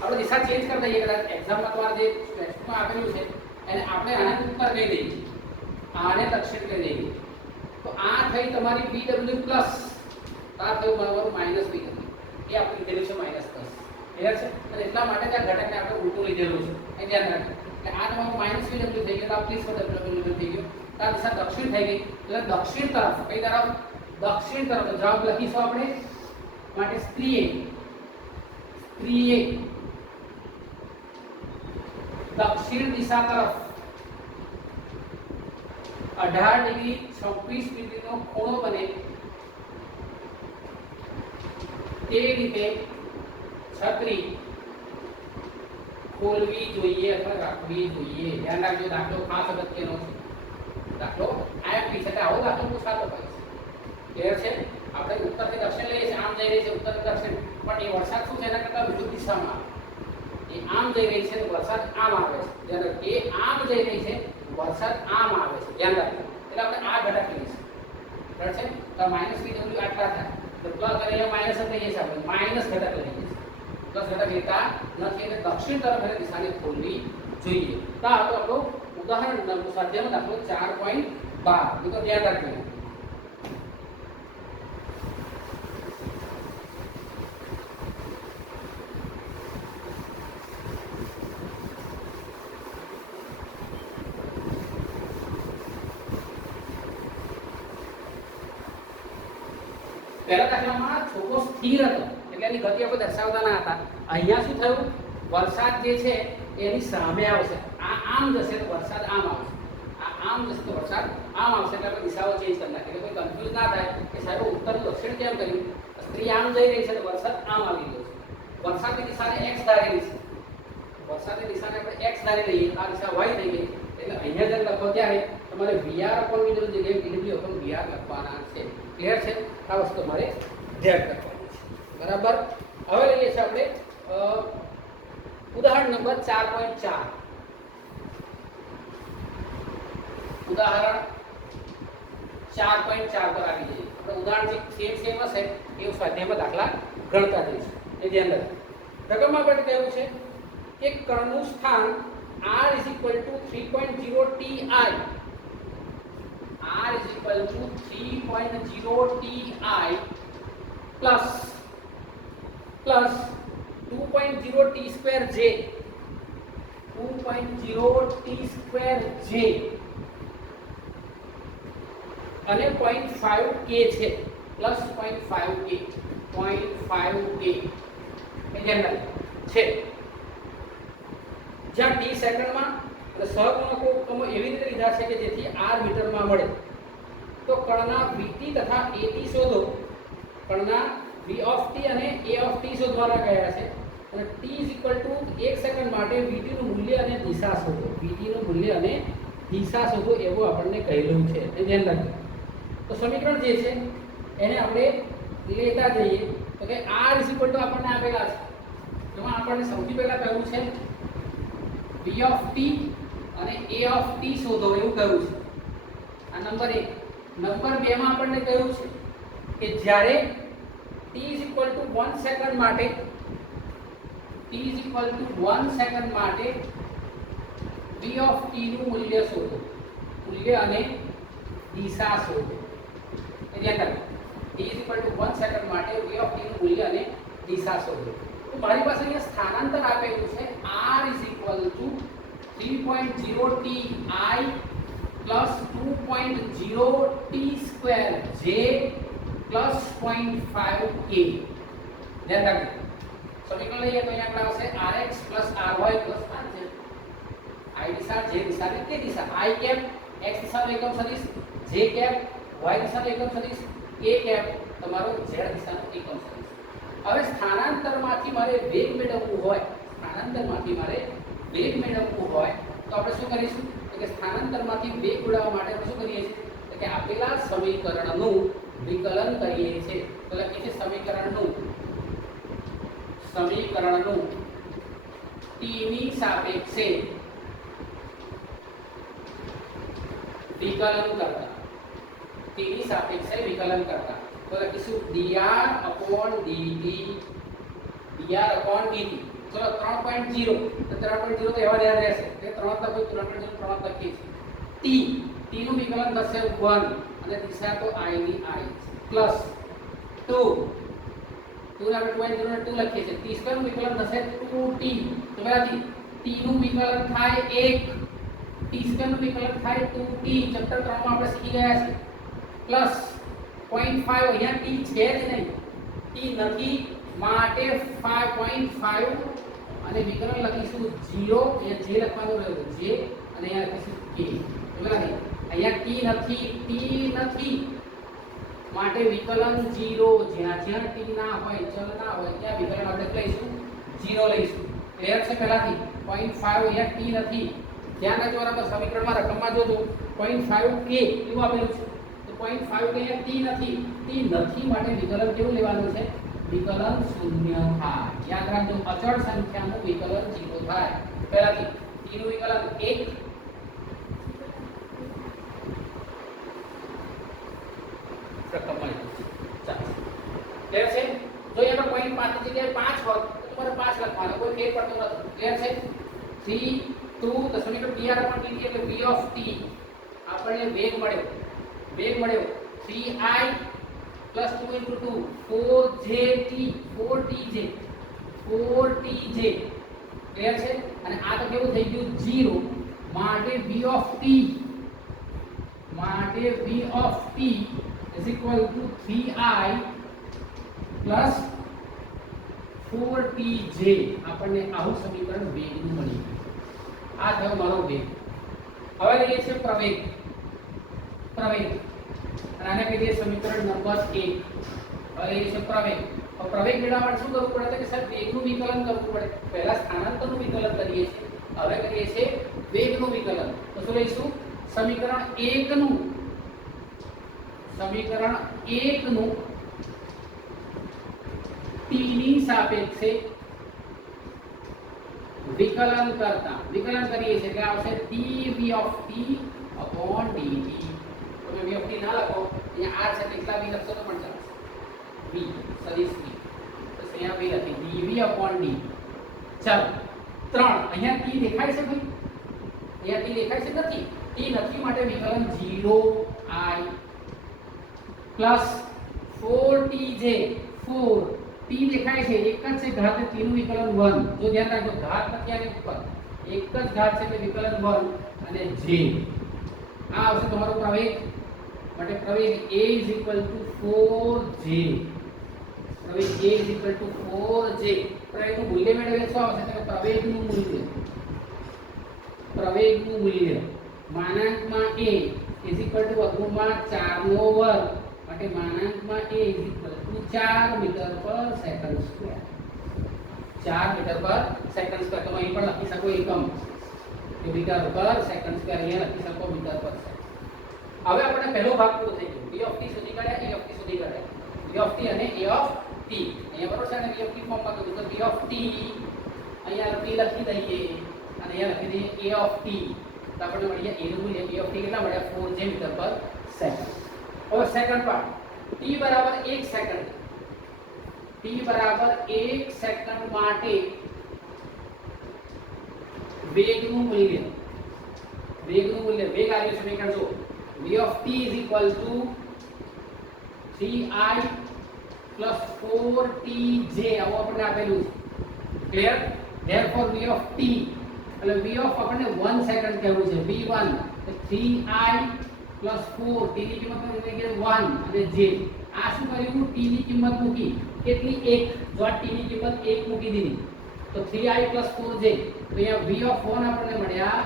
આપણે દિશા ચેન્જ કરી દઈએ. કદાચ એક્ઝામમાં તમારે જે ટેસ્ટમાં આપેલું છે એને આપણે આને ઉત્તર કહી દઈએ, આને દક્ષિણ કહી દઈએ. તો આ થઈ તમારી BW પ્લસ, આ થયું મારું માઇનસ BW. એ આપણે લીધેલું છે માઇનસ પ્લસ. ક્લિયર છે? અને એટલા માટે ત્યાં ઘટકને આપણે ઉલટું લીધેલું છે. એ ધ્યાન રાખજો. એટલે આ તમારું માઇનસ BW થઈ ગયું, તો આ પ્લસ BW થઈ ગયું. આ દિશા દક્ષિણ થઈ ગઈ. એટલે દક્ષિણ તરફ, કઈ તરફ? દક્ષિણ તરફ. જવાબ લખીશું આપણે માટે સ્ત્રીએ દક્ષિણ દિશા તરફ 18 ડિગ્રી 26 ડિગ્રીનો ખૂણો બને તે રીતે છત્રી ખોલવી જોઈએ અથવા રાખવી જોઈએ. ધ્યાન રાખજો, દાખલો ખાસ અગત્યનો છે. દાખલો આઈએમપી છે, આવો દાખલો પૂછાતો હોય છે. ક્લિયર છે? આપણે ઉત્તરથી દક્ષિણ લઈએ છીએ, આમ જઈ રહી છે ઉત્તરથી દક્ષિણ, પણ એ વરસાદ શું છે એના કરતાં વિરુદ્ધ દિશામાં. એ આમ જઈ રહી છે, વરસાદ આમ આવે છે. જ્યારે એ આમ જઈ રહી છે, વરસાદ આમ આવે છે. ધ્યાન રાખજો. એટલે આપણે આ ઘટક લઈશું. બરાબર છે? તો માઇનસ BW આટલા થાય. તો પ્લસ અને અહીંયા માઇનસ જ લઈએ છીએ આપણે. માઇનસ ઘટક લઈએ છીએ. પ્લસ ઘટક લેતા નથી. એટલે દક્ષિણ તરફ એની દિશાને ખોલવી જોઈએ. તો આ તો આપણું ઉદાહરણ સ્વાધ્યાયનો દાખલો 4.12. તો ધ્યાન રાખજો. પહેલા દાખલામાં છોકરો સ્થિર હતો એટલે એની ગતિ આપણે દર્શાવતા ના હતા. અહીંયા શું થયું? વરસાદ જે છે એની સામે આવશે. આ આમ જશે તો વરસાદ આમ આવશે. આ આમ જશે તો વરસાદ આમ આવશે. એટલે આપણે દિશાઓ ચેન્જ કરી નાખીએ. એટલે કોઈ કન્ફ્યુઝ ના થાય કે સાહેબ ઉત્તર દક્ષિણ કેમ કર્યું? સ્ત્રી આમ જઈ રહી છે તો વરસાદ આમ આવી રહ્યો છે. વરસાદની દિશાને x ધારેલી છે. વરસાદની દિશાને આપણે x ધારી લઈએ, આ દિશા y થઈ ગઈ. એટલે અહીંયા જ્યારે લખો ત્યારે તમારે vr/v જગ્યાએ vw/vr લખવાના છે. ક્લિયર છે? આ વસ્તુ તમારે ધ્યાન રાખવાની છે. બરાબર. હવે લઈએ છીએ આપણે ઉદાહરણ નંબર 4.4. ઉદાહરણ 4.4 પર આવી જઈએ. આપણે ઉદાહરણ જે સેમ હશે એવું સ્વાધ્યાયમાં દાખલા ગણતા જઈશું. એ ધ્યાન રાખજો. રકમ આપણે કહ્યું છે કે કણનું સ્થાન r = 3.0 ti, r = 3.0 ti plus 2.0 t²j, 2.0 t²j અને 0.5k છે. પ્લસ 0.5k, 0.5k એ ધ્યાન રાખજો છે. જ્યાં t સેકન્ડમાં અને સહગુણકો એવી રીતે લીધા છે કે જેથી r મીટરમાં મળે. તો કણના vt તથા at શોધો. કણના v of t અને a of t શોધવાના કયા છે. અને t = 1 સેકન્ડ માટે vt નું મૂલ્ય અને દિશા શોધો. vt નું મૂલ્ય અને દિશા શોધો એવું આપણને કહેલું છે. એ ધ્યાન રાખજો. તો સમીકરણ જે છે એને આપણે લેતા જઈએ. તો કે r = આપણને આપેલા છે. એમાં આપણને સૌથી પહેલા કહ્યું છે v of t અને a of t શોધો એવું કહ્યું છે. આ નંબર 1. નંબર 2 માં આપણને કહ્યું છે કે જ્યારે t = 1 સેકન્ડ માટે v of t નું મૂલ્ય શોધો. મૂલ્ય અને દિશા શોધો. એ ધ્યાન રાખો. t = 1 સેકન્ડ માટે v of t નું મૂલ્ય અને દિશા શોધો. તો મારી પાસે અહીંયા સ્થાનાંતર આપેલું છે r = 3.0 ti plus 2.0 t²j plus 0.5k. ધ્યાન રાખજો. સમીકરણ લઈએ તો અહીંયા આપણે આવશે rx plus ry plus rz. i Disha, j દિશા અને k દિશા. i કેપ x દિશાનો એકમ સદિશ, j કેપ y દિશાનો એકમ સદિશ, k કેપ તમારો z દિશાનો એકમ સદિશ. હવે સ્થાનાંતરમાંથી મારે વેગ મેળવવું હોય, સ્થાનાંતરમાંથી મારે વેગ મેળવવું હોય તો આપણે શું કરીશું? તો કે સ્થાનાંતરમાંથી વેગ મેળવવા માટે આપણે શું કરીએ છીએ? તો કે આપેલા સમીકરણનું વિકલન કરીએ છીએ. તો લખીએ છીએ સમીકરણનું t ની સાપેક્ષે વિકલન કરતા, t ની સાપેક્ષે વિકલન કરતા. તો લખીશું dr/dt, dr/dt. ચલો 3.0, તો 3.0 તો એવા યાદ રહેશે કે 3 લખો, 3.0 3 લખીએ છીએ. t નું વિકલન થશે 1 અને દિશા તો i ની i પ્લસ 2 2 આપણે 2.0 ને 2 લખીએ છીએ. t સ્ક્વેર નું વિકલન થશે 2t. તો પહેલાથી t નું વિકલન થાય 1, t સ્ક્વેર નું વિકલન થાય 2t. ચેપ્ટર 3 માં આપણે શીખી ગયા છીએ. પ્લસ 0.5, અહીંયા t છે જ નહીં, t નથી માટે 5.5 અને વિકલન લખીશું 0, અહીંયા j લખવાનું રહ્યું j અને અહીંયા લખીશું k. પહેલાથી અહીંયા t નથી માટે વિકલન 0. જ્યાં t ના હોય, ચલ ના હોય ત્યાં વિકલન આપણે લઈશું 0 લઈશું. ક્લિયર છે? પહેલાથી 0.5 અહીંયા t નથી, ધ્યાન રાખજો બરાબર. સમીકરણમાં રકમમાં જોજો 0.5 k એવું આપેલું છે. તો 0.5 કે અહીંયા t નથી માટે વિકલન કેવું લેવાનું છે? વિકલન 0 થાય. યાદ રાખજો, અચળ સંખ્યાનું વિકલન 0 થાય. પહેલાથી t નું વિકલન 1 રકમમાં ચાલો. ક્લિયર છે? જો એનો 0.5 ની જગ્યાએ 5 હોત તો તમારે 5 લખવાનો, કોઈ ફેર પડતો નથી. ક્લિયર છે? 3 2 તો સમીકરણ dr/dt એટલે v ઓફ t આપણને વેગ મળ્યો 3i plus 2 into 2 4tj. Clear છે? અને આ તો કેવું થઈ ગયું 0 માટે v of t is equal to 3i plus 4tj. આપણને આવું સમીકરણ વેગનું મળી ગયું. આ થયો મારો વેગ. હવે લઈએ છીએ પ્રવેગ. અને આને કહી દઈએ સમીકરણ નંબર 1. હવે લઈએ છીએ પ્રવેગ. હવે પ્રવેગ મેળવવા માટે શું કરવું પડે? કે સર વેગનું વિકલન કરવું પડે. પહેલા સ્થાનાંતરનું વિકલન કરીએ છીએ, હવે કરીએ છીએ વેગનું વિકલન. તો શું લઈશું? સમીકરણ 1 નું t ની સાપેક્ષે વિકલન કરતા કરીએ છીએ એટલે આવશે dv of t upon dt. તમે v of t ના લખો, અહીંયા r છે કેટલા v લખશો તો પણ ચાલશે. v સદિશ v, તો અહીંયા v લખી dv upon dt. ચાલો 3 અહીંયા t દેખાય છે ભાઈ? અહીંયા t દેખાય છે? નથી. t નથી માટે વિકલન 0i plus 4tj. 4 t દેખાય છે, એક જ છે ઘાત, t નું વિકલન 1. જો ધ્યાન રાખજો, ઘાત નથી આની ઉપર, એક જ ઘાત છે એટલે વિકલન 1 અને j. આ આવશે તમારો પ્રવેગ. માટે પ્રવેગ a is equal to 4j. પ્રવેગનું મૂલ્ય મેળવીએ શું આવશે? તો પ્રવેગનું મૂલ્ય માનાંકમાં a is equal to વર્ગમૂળમાં 4 નો વર્ગ માટે માનાંકમાં a is equal to 4 metre પર સેકન્ડ સ્ક્વેર. 4 મીટર પર સેકન્ડ સ્ક્વેર. તમે અહીં પણ લખી શકો એકમ કે મીટર પર સેકન્ડ સ્ક્વેર, અહીંયા લખી શકો મીટર પર સેકન્ડ. હવે આપણે પહેલો ભાગ પૂરો થઈ ગયો. v of t શોધી કાઢ્યા, a of t શોધી કાઢ્યા. v of t અને a of t અહીંયા બરોબર છે. અને v of t ફોર્મમાં કરું તો v of t અહીંયા p લખી દઈએ અને અહીંયા લખી દઈએ a of t. તો આપણે મળ્યા a નું મૂલ્ય a of t કેટલા મળ્યા? 4j મીટર પર સેકન્ડ. હવે સેકન્ડ પાર્ટ t બરાબર 1 સેકન્ડ. t બરાબર 1 સેકન્ડ માટે વેગનું મૂલ્ય વેગ આવ્યું સમીકરણ જો v of t is equal to 3i plus 4tj. આવું આપણને આપેલું છે. Clear? therefore v of t એટલે v of આપણને 1 સેકન્ડ કહેવું છે. v1 તો 3i plus 4 t ની કિંમત એટલે કે 1 અને j. આ શું કર્યું? t ની કિંમત મૂકી કેટલી? 1. જો આ t ની કિંમત 1 મૂકી દીધી તો 3i plus 4j. તો અહીંયા v of 1 આપણને મળ્યા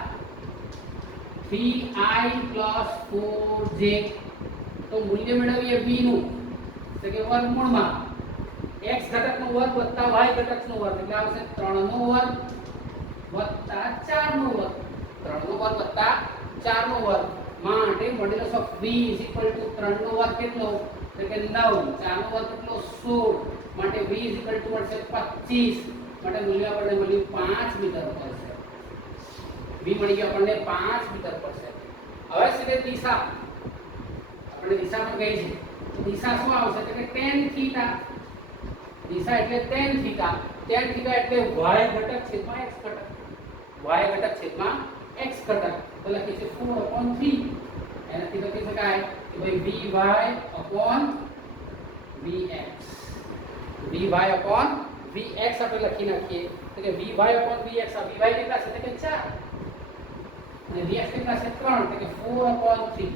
3i પ્લસ 4j. તો મૂલ્ય મેળવીએ v નું, એટલે કે વર્ગમૂળમાં x ઘટકનો વર્ગ વત્તા y ઘટકનો વર્ગ, એટલે આવશે 3 નો વર્ગ વત્તા 4 નો વર્ગ. 3 નો વર્ગ વત્તા 4 નો વર્ગ માટે મોડ્યુલસ ઓફ v 3 નો વર્ગ કેટલો, એટલે કે 9. 4 નો વર્ગ કેટલો 16, માટે v મળશે 25. માટે મૂલ્ય આપણને મળ્યું 5 મીટર પર સેકન્ડ. v મળી ગયો આપણને 5 મીટર પર સેકન્ડ. હવે સીધે દિશા, આપણે દિશા પણ ગઈ છે, તો દિશા શું આવશે, એટલે કે tan થીટા. દિશા એટલે tan થીટા. tan થીટા એટલે y ઘટક છેદમાં x ઘટક. y ઘટક છેદમાં x ઘટક. તો લખી છે 4/3. એનાથી લખી શકાય કે ભાઈ vy upon vx. vy upon vx આપણે લખી નાખીએ, તો કે vy upon vx, આ vy કેટલા છે, એટલે કે 4, અને vx કેટલા છે 3, એટલે કે 4/3.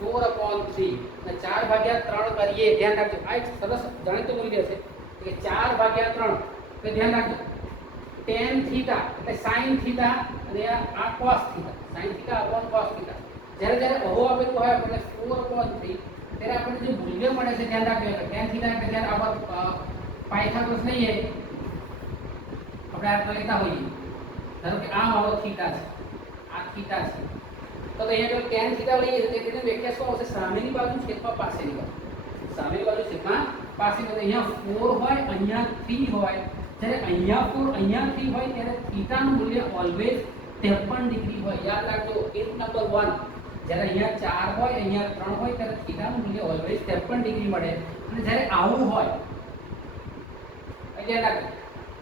4/3 અને 4 ભાગ્યા 3 કરીએ. ધ્યાન રાખજો, આ એક સરસ જાણીતું મૂલ્ય છે કે 4 ભાગ્યા 3. તો ધ્યાન રાખજો, tan થીટા એટલે sin થીટા અને આ cos theta. sin theta upon cos theta. જ્યારે જ્યારે અહો આપેલું હોય આપણે 4/3, ત્યારે આપણને જે મૂલ્ય મળે છે ધ્યાન રાખજો. tan થીટા એટલે જ્યારે આપણે પાયથાગોરસ લઈએ, આપણે આ લેતા હોઈએ, ધારો કે આ મારો થીટા છે, આ થીટા છે, તો અહીંયા જો tan થીટા લઈએ તો તેની વ્યાખ્યા શું આવશે, સામેની બાજુ છેદમાં પાસેની બાજુ. સામેની બાજુ છેદમાં પાસેની બાજુ. અહીંયા 4 હોય, અહીંયા 3 હોય. જ્યારે અહીંયા 4 અહીંયા 3 હોય ત્યારે થીટાનું મૂલ્ય ઓલવેઝ 53 ડિગ્રી હોય. યાદ રાખજો, એક નંબર 1. જ્યારે અહીંયા 4 હોય, અહીંયા 3 હોય ત્યારે થીટાનું મૂલ્ય ઓલવેઝ 53 ડિગ્રી મળે. અને જ્યારે આવું હોય, અહીંયા રાખજો,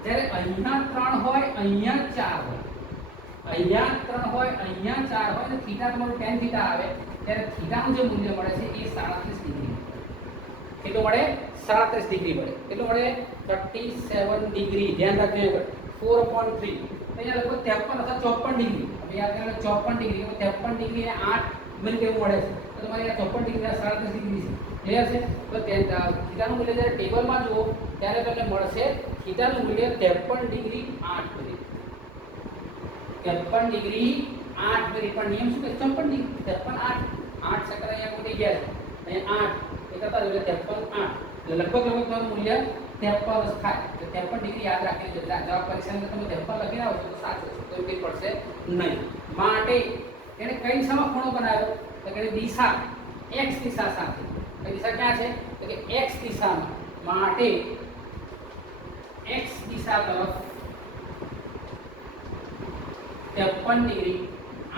જ્યારે અહીંયા 3 હોય, અહીંયા 4 હોય, અહીંયા 3 હોય, અહીંયા 4 હોય, તો થીટા તમારું tan થીટા આવે, ત્યારે થીટાનું જે મૂલ્ય મળે છે એ 37 ડિગ્રી. કેટલું મળે, 37 ડિગ્રી મળે. કેટલું મળે, 37 ડિગ્રી. ધ્યાન રાખજો, 4/3. અહીંયા લગભગ 53 અથવા 54 ડિગ્રી. હવે યાદ રાખો 54 ડિગ્રી, 53 ડિગ્રી અને 8 મિનિટ એવું મળે છે. તો તમારે આ 54 ડિગ્રી અને 37 ડિગ્રી છે. ક્લિયર છે? તો થીટાનું મૂલ્ય જ્યારે ટેબલમાં જુઓ ત્યારે તમને મળશે થીટાનું મૂલ્ય 53 ડિગ્રી 8 મિનિટ. 53 degree 8 minute. પણ નિયમ શું કે 54 ડિગ્રી 53 8 સેકન્ડ અહીંયા ઉડી ગયા છે. અહીંયા 8 એક હતા એટલે 53 8. તો લગભગ તમારું મૂલ્ય 53 થાય. તો 53 ડિગ્રી યાદ રાખીને જવાબ પરીક્ષાની અંદર તમે 53 લખીને આવશો તો સાચું છે, કોઈ ફેર પડશે નહીં. માટે એને કઈ દિશામાં ખૂણો બનાવ્યો, તો કે દિશા x દિશા સાથે. કઈ દિશા ક્યાં છે, તો કે x દિશામાં. માટે x દિશા તરફ 53 ડિગ્રી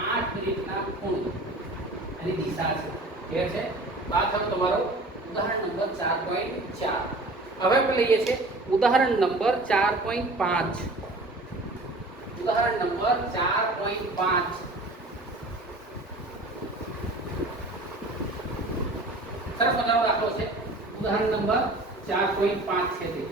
8 મિનિટના ખૂણે એની દિશા છે. ક્લિયર છે? આ થયો તમારો ઉદાહરણ નંબર 4.4. હવે આપણે લઈએ છીએ ઉદાહરણ નંબર 4.5. ઉદાહરણ નંબર 4.5 સરસ મજાનો દાખલો છે. ઉદાહરણ નંબર 4.5 છે તે.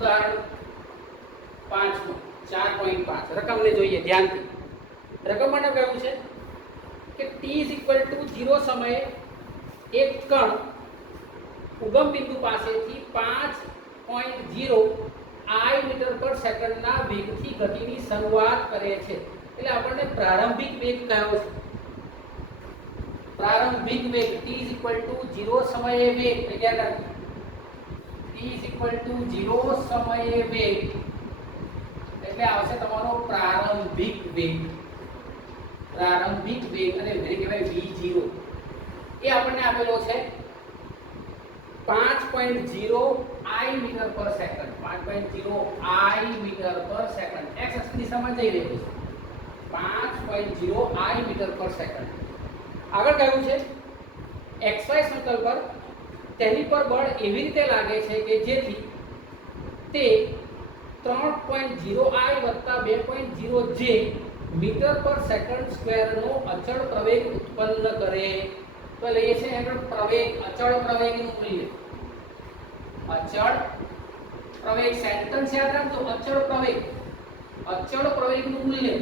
ઉદાહરણ 5 4.5 રકમને જોઈએ ધ્યાનથી. રકમ માટે કહ્યું છે કે t 0 સમયે એક કણ ઉગમ બિંદુ પાસેથી 5.0 i મીટર પર સેકન્ડના વેગથી ગતિની શરૂઆત કરે છે. એટલે આપણને પ્રારંભિક વેગ કયો છે. પ્રારંભિક વેગ t 0 સમયે વેગ એટલે t 0 સમયે વેગ એટલે આવશે તમારો પ્રારંભિક વેગ. પ્રારંભિક વેગ અને વેગ કહેવાય v0. એ આપણને આપેલો છે 5.0 i મીટર પર સેકન્ડ. 5.0 i મીટર પર સેકન્ડ. x અક્ષ દિશામાં જઈ રહ્યું છે. 5.0 i મીટર પર સેકન્ડ. આગળ કહ્યું છે xy સમતલ પર તેની પર બળ એવી રીતે લાગે છે કે જેથી તે 3.0 i વત્તા 2.0 j મીટર પર સેકન્ડ સ્ક્વેરનો અચળ પ્રવેગ ઉત્પન્ન કરે. તો લઈએ છીએ આગળ પ્રવેગ, અચળ પ્રવેગનું મૂલ્ય. અચળ પ્રવેગ સેન્ટેન્સ યાદ રાખજો. અચળ પ્રવેગ, અચળ પ્રવેગનું મૂલ્ય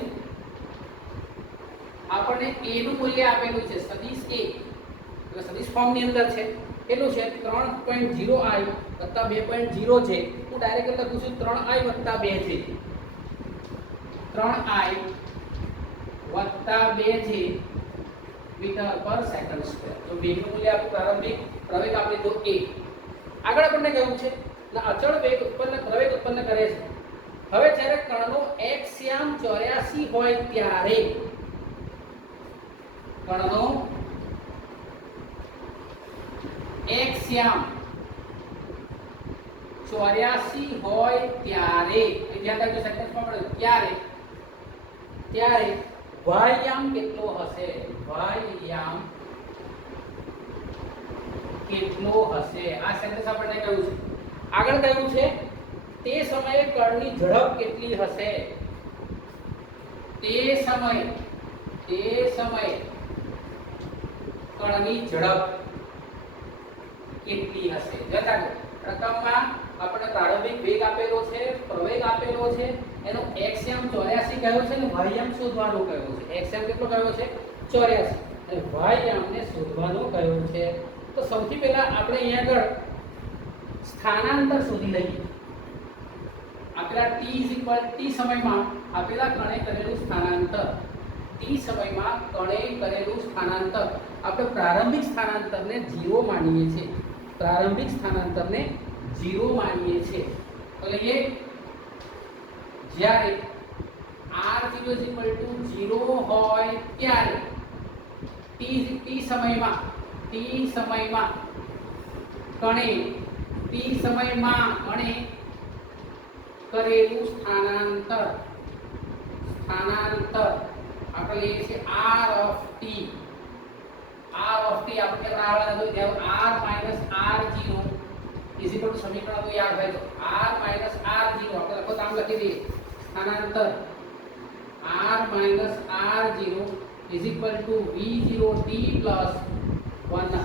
આપણને a નું મૂલ્ય આપેલું છે સદિશ a એટલે સદિશ ફોર્મની અંદર છે કેટલું છે 3.0i વત્તા 2.0 છે હું ડાયરેક્ટ લખું છું 3i વત્તા 2 છે 3i વત્તા 2 છે મીટર પર સેકન્ડ સ્ક્વેર તો વેગનું મૂલ્ય આપણું પ્રારંભિક પ્રવેગ આપણે તો a આગળ આપણને કહ્યું છે અચળ વેગ પ્રવેગ ઉત્પન્ન કરે છે હવે જ્યારે કણનો x યામ 84 હોય ત્યારે કણનો x યામ 84 હોય ત્યારે ધ્યાન રાખજો સેન્ટેન્સમાં પડે ત્યારે ત્યારે y યામ કેટલો હશે y યામ કેટલો હશે આ સેન્ટેન્સ આપણને કહ્યું છે આગળ કહ્યું છે તે સમયે કણની ઝડપ કેટલી હશે તે સમયે કણની ઝડપ કેટલી હશે જતા પ્રથમમાં આપણે પ્રારંભિક વેગ આપેલો છે પ્રવેગ આપેલો છે એનો x યામ 84 કહ્યો છે ને y યામ શોધવાનો કહ્યો છે x યામ કેટલો કહ્યો છે 84 અને y યામને શોધવાનો કહ્યો છે તો સૌથી પહેલા આપણે અહીંયા આગળ સ્થાનાંતર શોધી લઈએ આપેલા t સમયમાં આપેલા કણે કરેલું સ્થાનાંતર t સમયમાં કણે કરેલું સ્થાનાંતર આપણે પ્રારંભિક સ્થાનાંતરને 0 માનીએ છીએ પ્રારંભિક સ્થાનાંતરને 0 માનીએ છીએ તો લઈએ જ્યારે r0 0 હોય ત્યારે t સમયમાં કણે કરેલું સ્થાનાંતર આપણે લઈએ છીએ r of t આપણે કેટલા આવડે તો r r0 સમીકરણ તો યાદ થાય તો r r0 આપણે લખો તો આમ લખી દઈએ સ્થાનાંતર r r0 v0t plus 1/2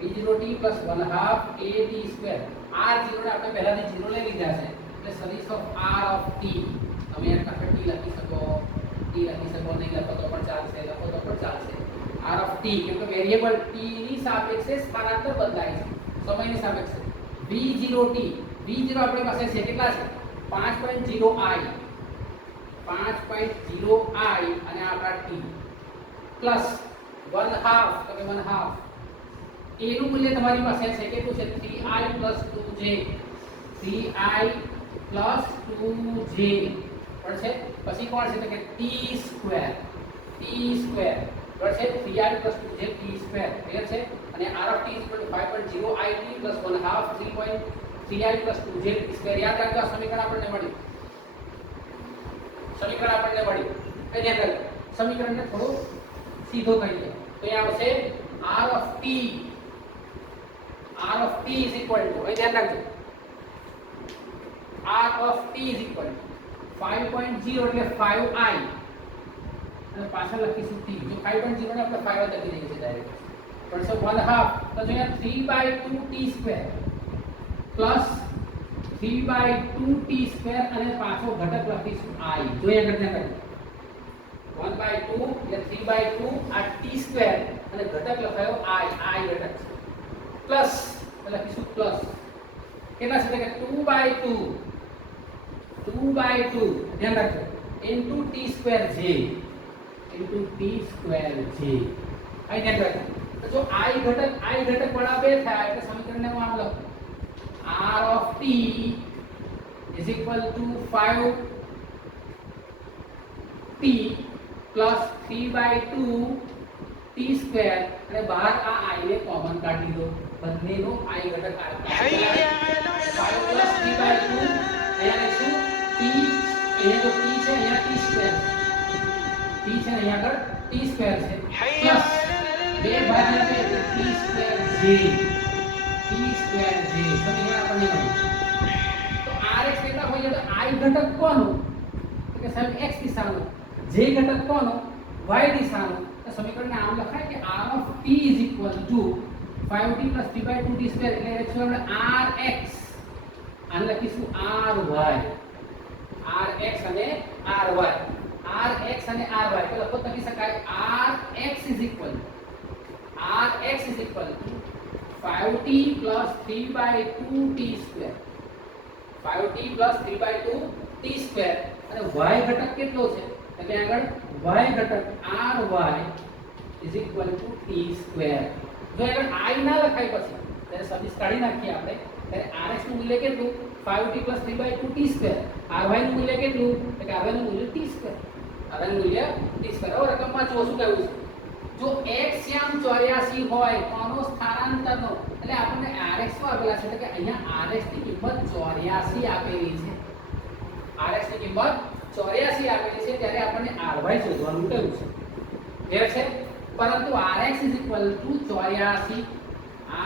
v0t plus 1/2 r0 ને આપણે પહેલાથી 0 લઈ લીધા છે એટલે સદિશ ઓફ r of t તમે એક કાફે t લખી શકો નહીં લખો તો પણ ચાલશે r of t કેમ કે વેરીએબલ t ની સાપેક્ષે સ્થાનાંતર બદલાય છે સમયની સાપેક્ષે v0t આપણી પાસે છે કેટલા છે 5.0i અને આપણા t પ્લસ 1/2 તો કે 1/2 a નું મૂલ્ય તમારી પાસે છે કેટલું છે 3i 2j પડશે પછી કોણ છે તો કે t સ્ક્વેર પડશે 3i 2j t square clear છે અને r of t 5.0it plus 1/2 3.3i 2j t square યાદ રાખજો સમીકરણ આપણને મળ્યું એ ધ્યાન રાખજો સમીકરણને થોડું સીધો કરીએ તો અહીંયા આવશે r of t is equal to અહીં ધ્યાન રાખજો r of t is equal to 5.0 એટલે 5i અને પાછળ લખીશું t જો 5.0 ને આપણે 5 લખી દઈએ છીએ ડાયરેક્ટ પણ સો 1/2 તો જો અહીંયા 3/2t square plus 3/2t square અને પાછો ઘટક લખીશું i જોઈએ ઘટના કરી 1/2 એટલે 3/2 આ t સ્ક્વેર અને ઘટક લખાયો i ઘટક છે પ્લસ લખીશું પ્લસ કેટલા છે કે 2/2 ધ્યાન રાખજો into t સ્ક્વેર j અહીં ધ્યાન રાખજો તો જો i ઘટક વાળા બે થાય એટલે સમીકરણને હું આમ લખું r of t is equal to 5t plus 3/2 t square અને બહાર આ i ને કોમન કાઢી દો બંનેનો i ઘટક r 5 plus 3/2 અહીંયા શું t એ જો t છે અહીંયા t square t છે અહીંયા આગળ t square છે પ્લસ 2/2 એટલે t square j સમીકરણ આપણને મળ્યું તો rx કેટલા હોય તો i ઘટક કોનો તો કે સાહેબ x દિશાનો j ઘટક કોનો y દિશાનો તો સમીકરણને આમ લખાય કે r of t is equal to 5t plus 3/2t square એટલે લખીશું આપણે rx આને લખીશું ry rx અને ry, rx અને ry તો લખો લખી શકાય rx is equal to 5t plus 3/2t square, 5t plus 3/2t square અને y ઘટક કેટલો છે એટલે આગળ y ઘટક ry is equal to t square. જો આગળ I ના લખાય પછી ત્યારે સદિશ કાઢી નાખીએ આપણે ત્યારે rx નું મૂલ્ય કેટલું 5t plus 3/2t square, ry નું મૂલ્ય કેટલું એટલે ry નું મૂલ્ય t square, ry નું મૂલ્ય t square. હવે રકમમાં જો શું કહેવું છે જો x શ્યામ 84 હોય કોનો સ્થાનાંતરનો એટલે આપણને rx માં આપેલા છે એટલે કે અહીંયા rx ની કિંમત 84 આપેલી છે, rx ની કિંમત 84 આપેલી છે ત્યારે આપણને ry શોધવાનું કહ્યું છે. ક્લિયર છે? પરંતુ rx = 84,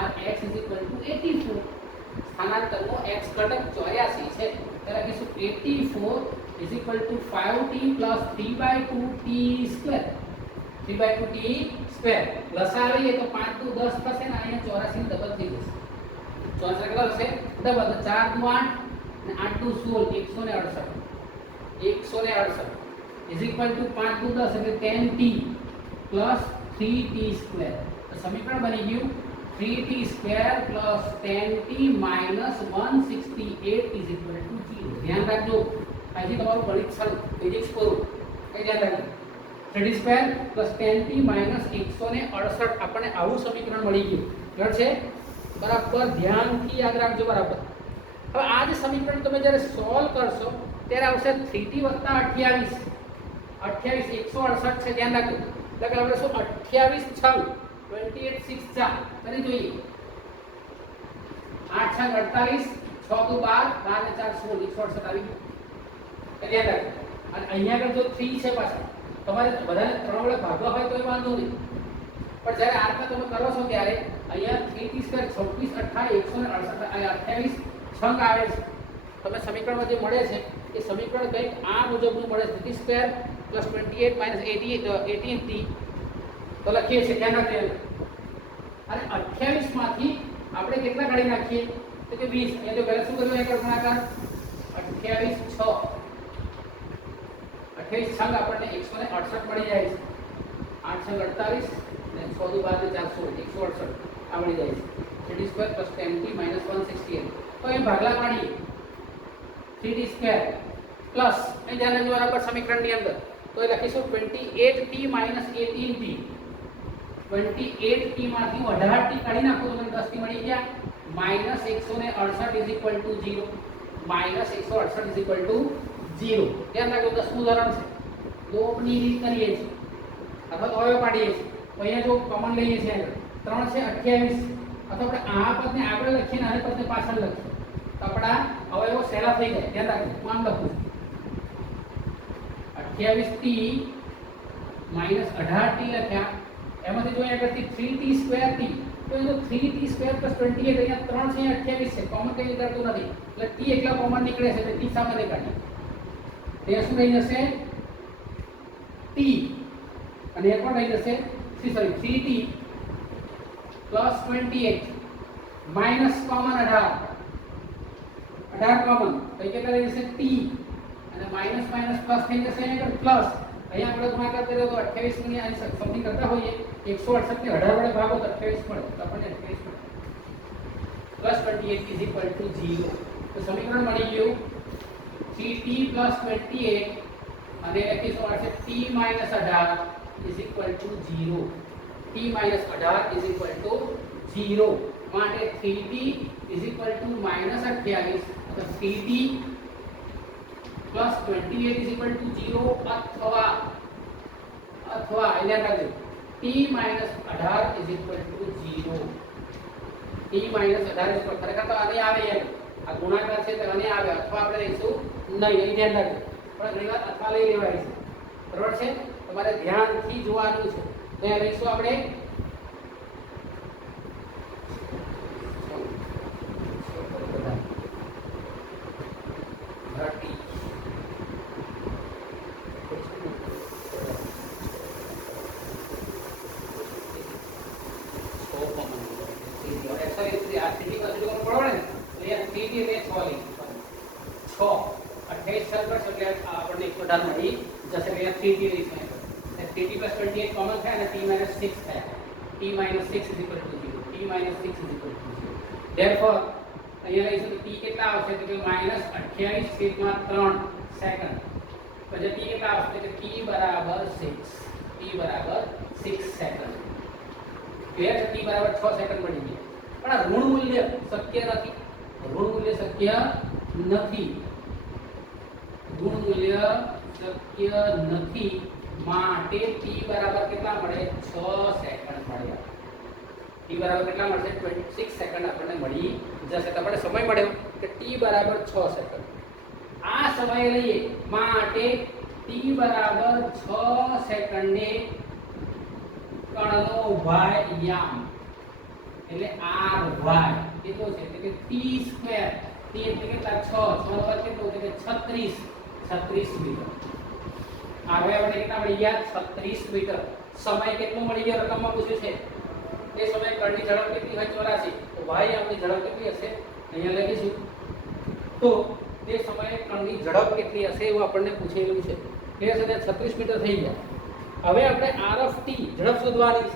rx = 84, સ્થાનાંતરનો x ઘટક 84 છે ત્યારે લખીશું 84 = 5t plus 3/2t square, 3/2t square લસાવીએ તો 5 * 10 થશે ને અહીંયા 84 ની ડબલ થઈ જશે. 84 કેટલા થશે ડબલ, તો 4 * 8 અને 8 * 16 168 is equal to 5 * 10 એટલે 10t plus 3t square. તો સમીકરણ બની ગયું 3t square plus 10t minus 168 is equal to 0. ધ્યાન રાખજો અહીંથી તમારું ગણિત ચાલુ ફિઝિક્સ પૂરું એ ધ્યાન રાખજો. 3t square plus 10t minus 168 આપણને આવું સમીકરણ મળી ગયું. બરાબર છે? બરાબર ધ્યાનથી યાદ રાખજો. બરાબર. હવે આ જે સમીકરણ તમે જ્યારે સોલ્વ કરશો ત્યારે આવશે 3t + 28, 168 છે ધ્યાન રાખજો. એટલે આપણે શું 28 છંગ 28 6 4 કરી જોઈએ 8 છંગ 48 6 * 12 12 ને 4 16 168 આવી ગયું. ધ્યાન રાખજો. અને અહીંયા આગળ જો 3 છે પાછળ તમારે બધાને 3 વડે ભાગવા હોય તો એ વાંધો નહીં, પણ જ્યારે આટલા તમે કરો છો ત્યારે અહીંયા 3t square 26 28 168 છંગ આવે છે. તમે સમીકરણમાં જે મળે છે એ સમીકરણ કંઈક આ મુજબનું મળે છે 3t square plus 28 minus 18t તો લખીએ છીએ ધ્યાન રાખજો. અને 28 માંથી આપણે કેટલા કાઢી નાખીએ તો કે 20. અહીંયા જો પહેલા શું કર્યું એક ગુણાકાર 28 6 28 છંગ આપણને 168 મળી જાય છે. 8 છંગ 48 અને 6 * 12 ને 4 16 168 આ મળી જાય છે. 3t square plus 10t minus 168 તો એ ભાગલા પાડીએ 3t square plus અહીં ધ્યાન રાખજો બરાબર સમીકરણની અંદર તો એ લખીશું 28t minus 18t, 28t માંથી 18t કાઢી નાખો તો મને 10t મળી ગયા minus 168 is equal to 0, minus 168 is equal to 0. ધ્યાન રાખજો 10મું ઉદાહરણ છે. લોપની રીત કરીએ છીએ અથવા તો અવયવ પાડીએ છીએ તો અહીંયા જો કોમન લઈએ છીએ 3 છે 28 અથવા આપણે આ પદને આગળ લખીએ અને આ પદને પાછળ લખીએ તો આપણા અવયવો સહેલા થઈ જાય. ધ્યાન રાખજો. હું આમ લખું 28t minus 18t લખ્યા એમાંથી જો અહીંયા આગળથી 3t square t તો એ 3t square plus 28 અહીંયા 3 છે 28 છે કોમન કઈ નીકળતું નથી એટલે t એકલા કોમન નીકળે છે એટલે t સામાન્ય કાઢીએ તે શું રહી જશે t અને એ પણ રહી જશે 3t plus 28 minus common 18 common તો કેટલા રહી જશે t અને માઈનસ માઈનસ પ્લસ થઈ જશે અહીંયા પ્લસ અહીંયા આપણે ગુણાકાર કર્યો તો 28 ની આની સમથિંગ કરતા હોઈએ 168 ને 18 વડે ભાગો તો 28 મળે તો આપણને 28 મળે પ્લસ 28 is equal to 0. તો સમીકરણ મળી ગયું 3t plus 28 અને લખીશું આવશે t minus 18 is equal to 0, t minus 18 is equal to 0 માટે 3t is equal to minus 28 તો 3t plus 28 is equal to 0 અથવા ધ્યાન રાખજો t minus 18 is equal to 0, t minus 18 is equal ખરેખર તો આને આવે એમ આ ગુણાકાર છે તો આને આવે અથવા આપણે લઈશું નહીં એ ધ્યાન રાખજો પણ ઘણી વાર અથવા લઈ લેવાય છે બરાબર છે. તમારે ધ્યાનથી જોવાનું છે તો આ લઈશું આપણે બધાને મળી જશે કે અહીંયા 3t લઈશું એટલે 3t + 28 કોમન થાય અને t - 6 થાય t - 6 = 0 t - 6 = 0 therefore અહીંયા લઈશું t કેટલા આવશે તો કે -28/3 સેકન્ડ પછી t કેટલા આવશે કે t = 6 સેકન્ડ ક્લિયર છે t = 6 સેકન્ડ મળી ગઈ પણ આ ઋણ મૂલ્ય શક્ય નથી ઋણ મૂલ્ય શક્ય નથી માટે t બરાબર કેટલા મળે 6 સેકન્ડ મળે t બરાબર કેટલા મળશે 26 સેકન્ડ આપણને મળી જશે તો આપણે સમય મળ્યો કે t બરાબર 6 સેકન્ડ આ સમય લઈએ માટે t બરાબર 6 સેકન્ડે કણનો વાયામ એટલે ry કેટલો છે એટલે કે t સ્ક્વેર t એટલે કેટલા 6 નો વર્ગ કેટલો એટલે કે 36 મીટર ry આપણે કેટલા મળી ગયા 36 મીટર સમય કેટલો મળી ગયો રકમમાં પૂછ્યું છે તે સમયે કણની ઝડપ કેટલી હોય 84 તો y આપણી ઝડપ કેટલી હશે અહીંયા લખીશું તો તે સમયે કણની ઝડપ કેટલી હશે એવું આપણને પૂછેલું છે ક્લિયર છે 36 મીટર થઈ ગયા હવે આપણે r of t ઝડપ શોધવાની છે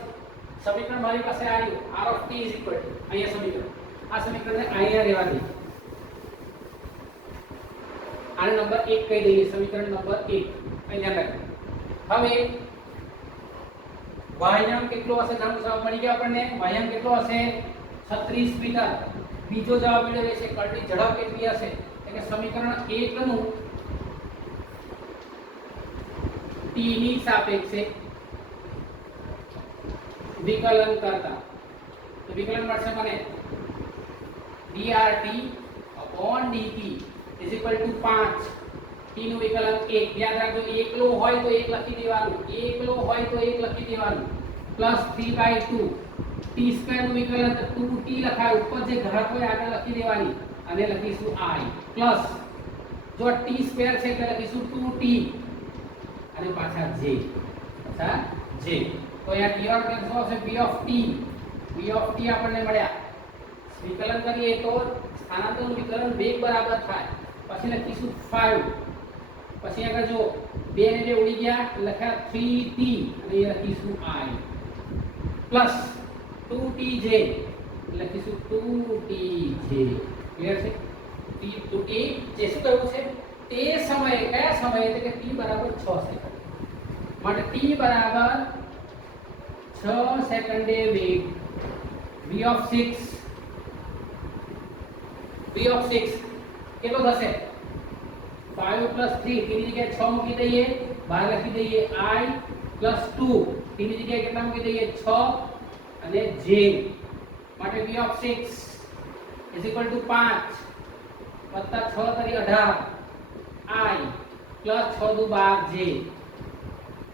સમીકરણ મારી પાસે આવ્યું r of t અહીંયા સમીકરણ આ સમીકરણને અહીંયા રહેવા દઈએ આને નંબર 1 કહી દઈએ સમીકરણ નંબર 1 અહીંયા લખીએ હવે વાયામ કેટલો હશે જવાબ મળી ગયો આપણને વાયામ કેટલો હશે 36 મીટર બીજો જવાબ મળ્યો છે કણની ઝડપ કેટલી હશે એટલે કે સમીકરણ 1 નું t ની સાપેક્ષે વિકલન કરતા તો વિકલન મળશે મને drt dt = 5 t નું વિકલન 1 યાદ રાખજો એકલો હોય તો 1 લખી દેવાનું +3/2 t² નું વિકલન તો 2t લખાય ઉપર જે ઘાત હોય આગળ લખી દેવાની અને લખીશું i પ્લસ જો t² છે એટલે લખીશું 2t અને પાછા j તો અહીંયા t શું હશે b of t આપણને મળ્યા વિકલન કરીએ તો સ્થાનાંતરનું વિકલન વેગ બરાબર થાય પછી લખીશું 5 પછી આગળ જો 2 ને 2 ઉડી ગયા લખ્યા 3t અને એ લખીશું i પ્લસ 2tj લખીશું 2tj ક્લિયર છે 2t જે શું કહ્યું છે તે સમયે કયા સમયે એટલે કે t બરાબર 6 સેકન્ડ માટે t બરાબર 6 સેકન્ડે વેગ v of 6 કેટલો થશે 5 + 3 તેની જગ્યાએ 6 મૂકી દઈએ બહાર લખી દઈએ i + 2 તેની જગ્યાએ કેટલા મૂકી દઈએ 6 અને j માટે v of 6 = 5 + 6 * 18 i + 6 * 12 j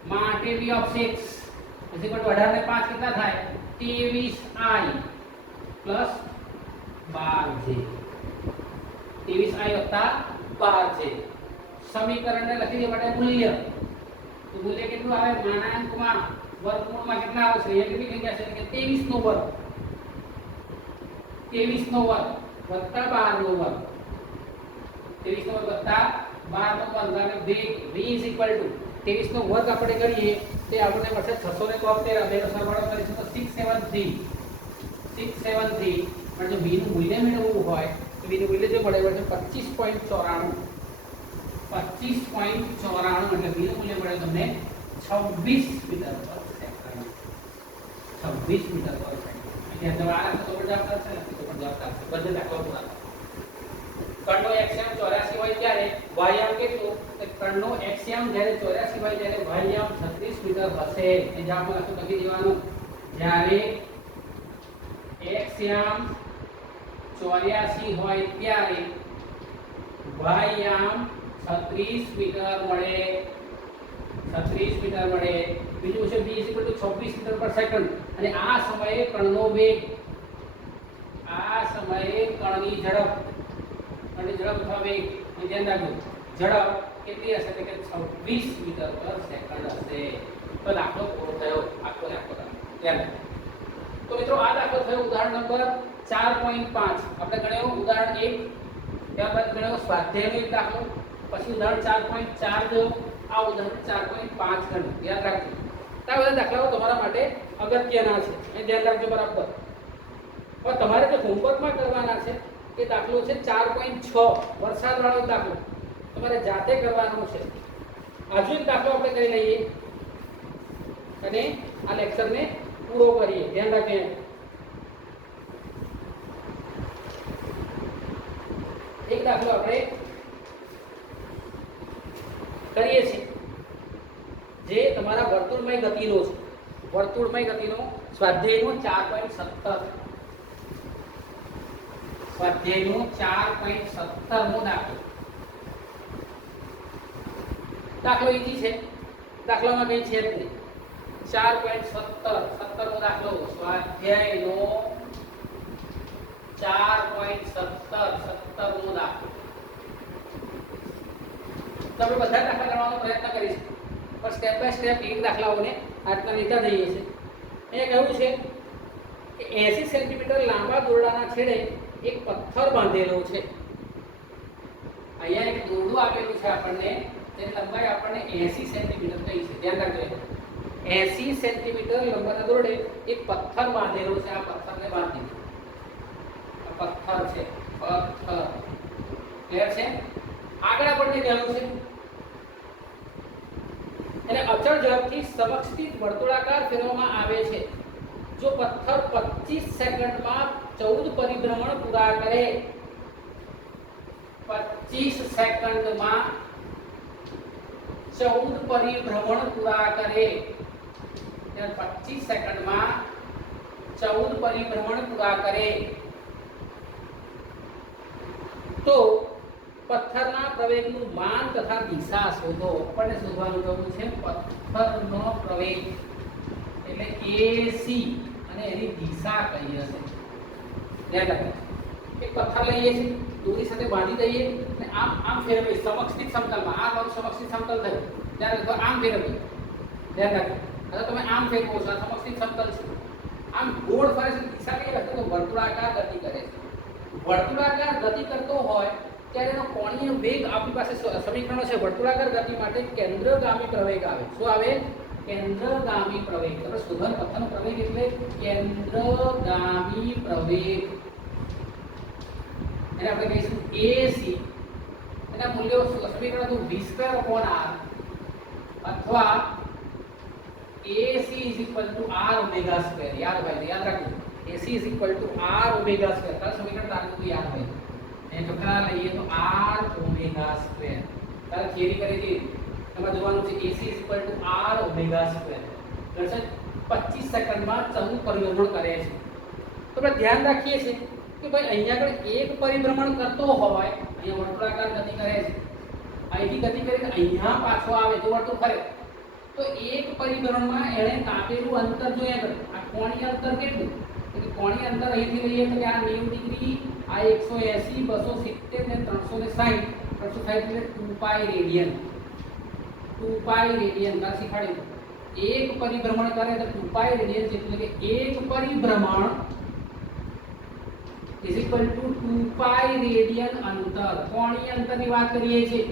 માટે v of 6 = 18 ને 5 કેટલા થાય 23i + 12j 23i + 12j સમીકરણને લખી દે માટે મૂલ્ય તો મૂલ્ય કેટલું આવે માનાંકમાં વર્ગમૂળમાં કેટલા આવશે એ કેટલી સંખ્યા છે કે 23 નો વર્ગ 23 નો વર્ગ વત્તા 12 નો વર્ગ 23 નો વર્ગ વત્તા 12 નો વર્ગ અને v = 23 નો વર્ગ આપણે કરીએ તે આપણને મળશે 673 બેનો સરવાળો કરીશું તો 673 પણ જો v નું મૂલ્ય મેળવવું હોય તો v નું મૂલ્ય જે મળે છે 25.94 એટલે v નું મૂલ્ય મળે તમને 26 મીટર પર સેકન્ડ 26 મીટર પર સેકન્ડ એટલે જવાબ આ તો જવાબ આવશે ને તો પણ જવાબ આવશે બંને દાખલા પૂરા કણનો એક્સિયમ 84 હોય ત્યારે વાયામ કેટલું તો કણનો એક્સિયમ જ્યારે 84 હોય ત્યારે વાયામ 36 મીટર હશે એ જવાબમાં લખી દેવાનું જ્યારે એક્સિયમ 84 હોય ત્યારે વાયામ 36 મીટર મળે બીજું છે v = 26 મીટર પર સેકન્ડ અને આ સમયે કણનો વેગ કણની ઝડપ અથવા વેગ ધ્યાન રાખજો ઝડપ કેટલી હશે એટલે કે 26 મીટર પર સેકન્ડ હશે તો દાખલો પૂરો થયો આખો ધ્યાન તો મિત્રો આ દાખલો થયો ઉદાહરણ નંબર 4.5 આપણે ગણ્યો ઉદાહરણ 1 ત્યારબાદ ગણ્યો સ્વાધ્યાયનો એક દાખલો પછી ઉદાહરણ 4.4 જો આ ઉદાહરણ 4.5 ગણું યાદ રાખજો. તો આ બધા દાખલાઓ તમારા માટે અગત્યના છે, એ ધ્યાન રાખજો બરાબર. પણ તમારે જે હોમવર્કમાં કરવાના છે એ દાખલો છે 4.6 વરસાદવાળો દાખલો, તમારે જાતે કરવાનો છે. આજુ એક દાખલો આપણે કરી લઈએ અને આ લેક્ચરને પૂરો કરીએ. ધ્યાન રાખીએ. એક દાખલો આપણે કરીએ છીએ જે તમારા વર્તુળમય ગતિનો છે. વર્તુળમય ગતિનો સ્વાધ્યાયનો 4.17 સ્વાધ્યાયનો 4.17મો દાખલો. દાખલો ઈજી છે, દાખલામાં કઈ છે જ નહીં. 4.17 દાખલો સ્વાધ્યાયનો 4.17મો દાખલો. તો આપણે બધા દાખલા કરવાનો પ્રયત્ન કરીશું, પણ સ્ટેપ બાય સ્ટેપ એક દાખલાઓને હાથમાં લેતા જઈએ છીએ. અહીંયા કહ્યું છે કે 80 સેન્ટીમીટર લાંબા દોરડાના છેડે એક પથ્થર બાંધેલો છે. અહીંયા એક દોરડું આપેલું છે આપણને, તેની લંબાઈ આપણને 80 સેન્ટીમીટર કહી છે. ધ્યાન રાખજો, 80 સેન્ટીમીટર લંબાના દોરડે એક પથ્થર બાંધેલો છે. આ પથ્થરને બાંધી, આ પથ્થર છે, પથ્થર. ક્લિયર છે? આગળ આપણને કહ્યું છે એને અચળ ઝડપથી સમક્ષથી વર્તુળાકાર ફેરવવામાં આવે છે જો પથ્થર 25 સેકન્ડમાં 14 પરિભ્રમણ પૂરા કરે. 25 સેકન્ડમાં 14 પરિભ્રમણ પૂરા કરે. 25 સેકન્ડમાં 14 પરિભ્રમણ પૂરા કરે તો પથ્થરના પ્રવેગનું માન તથા દિશા શોધો. આપણને શોધવાનું કહ્યું છે પથ્થરનો પ્રવેગ એટલે AC અને એની દિશા કઈ હશે. ધ્યાન રાખો, એક પથ્થર લઈએ છીએ, દોરી સાથે બાંધી દઈએ અને આમ આમ ફેરવીએ સમક્ષથી સમતલમાં. આ બાજુ સમક્ષથી સમતલ થયું, ત્યારે આમ ફેરવીએ. ધ્યાન રાખો, હવે તમે આમ ફેરવો છો, આ સમક્ષથી સમતલ છે, આમ ગોળ ફરે છે, દિશા કઈ હશે તો વર્તુળાકાર ગતિ કરે છે. વર્તુળાકાર ગતિ કરતો હોય ત્યારે એનો કોણીય વેગ આપણી પાસે સમીકરણો છે. વર્તુળાકાર ગતિ માટે કેન્દ્રગામી પ્રવેગ આવે. શું આવે? કેન્દ્રગામી પ્રવેગ. આપણે શોધન પથ્થરનો પ્રવેગ એટલે કેન્દ્રગામી પ્રવેગ. એને આપણે કહીશું AC. એના મૂલ્યો સમીકરણ હતું v²/r અથવા AC r ω². યાદ ભાઈ, યાદ રાખજો, AC r ω². તારે સમીકરણ તારું યાદ ભાઈ. એ ટુકડા લઈએ તો r ω². તારે થિયરી કરી હતી, એમાં જોવાનું છે AC r ω². દર્શક 25 સેકન્ડમાં 14 પરિભ્રમણ કરે છે. તો આપણે ધ્યાન રાખીએ છીએ કે ભાઈ અહીંયા આગળ એક પરિભ્રમણ કરતો હોય, અહીંયા વર્તુળાકાર ગતિ કરે છે, અહીંથી ગતિ કરીને અહીંયા પાછો આવે તો વર્તુળ ફરે, તો એક પરિભ્રમણમાં એણે કાપેલું અંતર જોઈએ. આ કોણીય અંતર કેટલું? તો કોણીય અંતર અહીંથી લઈએ તો કે આ 90 ડિગ્રી, આ 180, 270 ને 360. 360 એટલે 2π રેડિયન. 2π રેડિયન ના શીખાડ્યું. એક પરિભ્રમણ કરે તો 2π રેડિયન એટલે કે એક પરિભ્રમણ is equal to 2π રેડિયન અંતર. કોણીય અંતરની વાત કરીએ છીએ.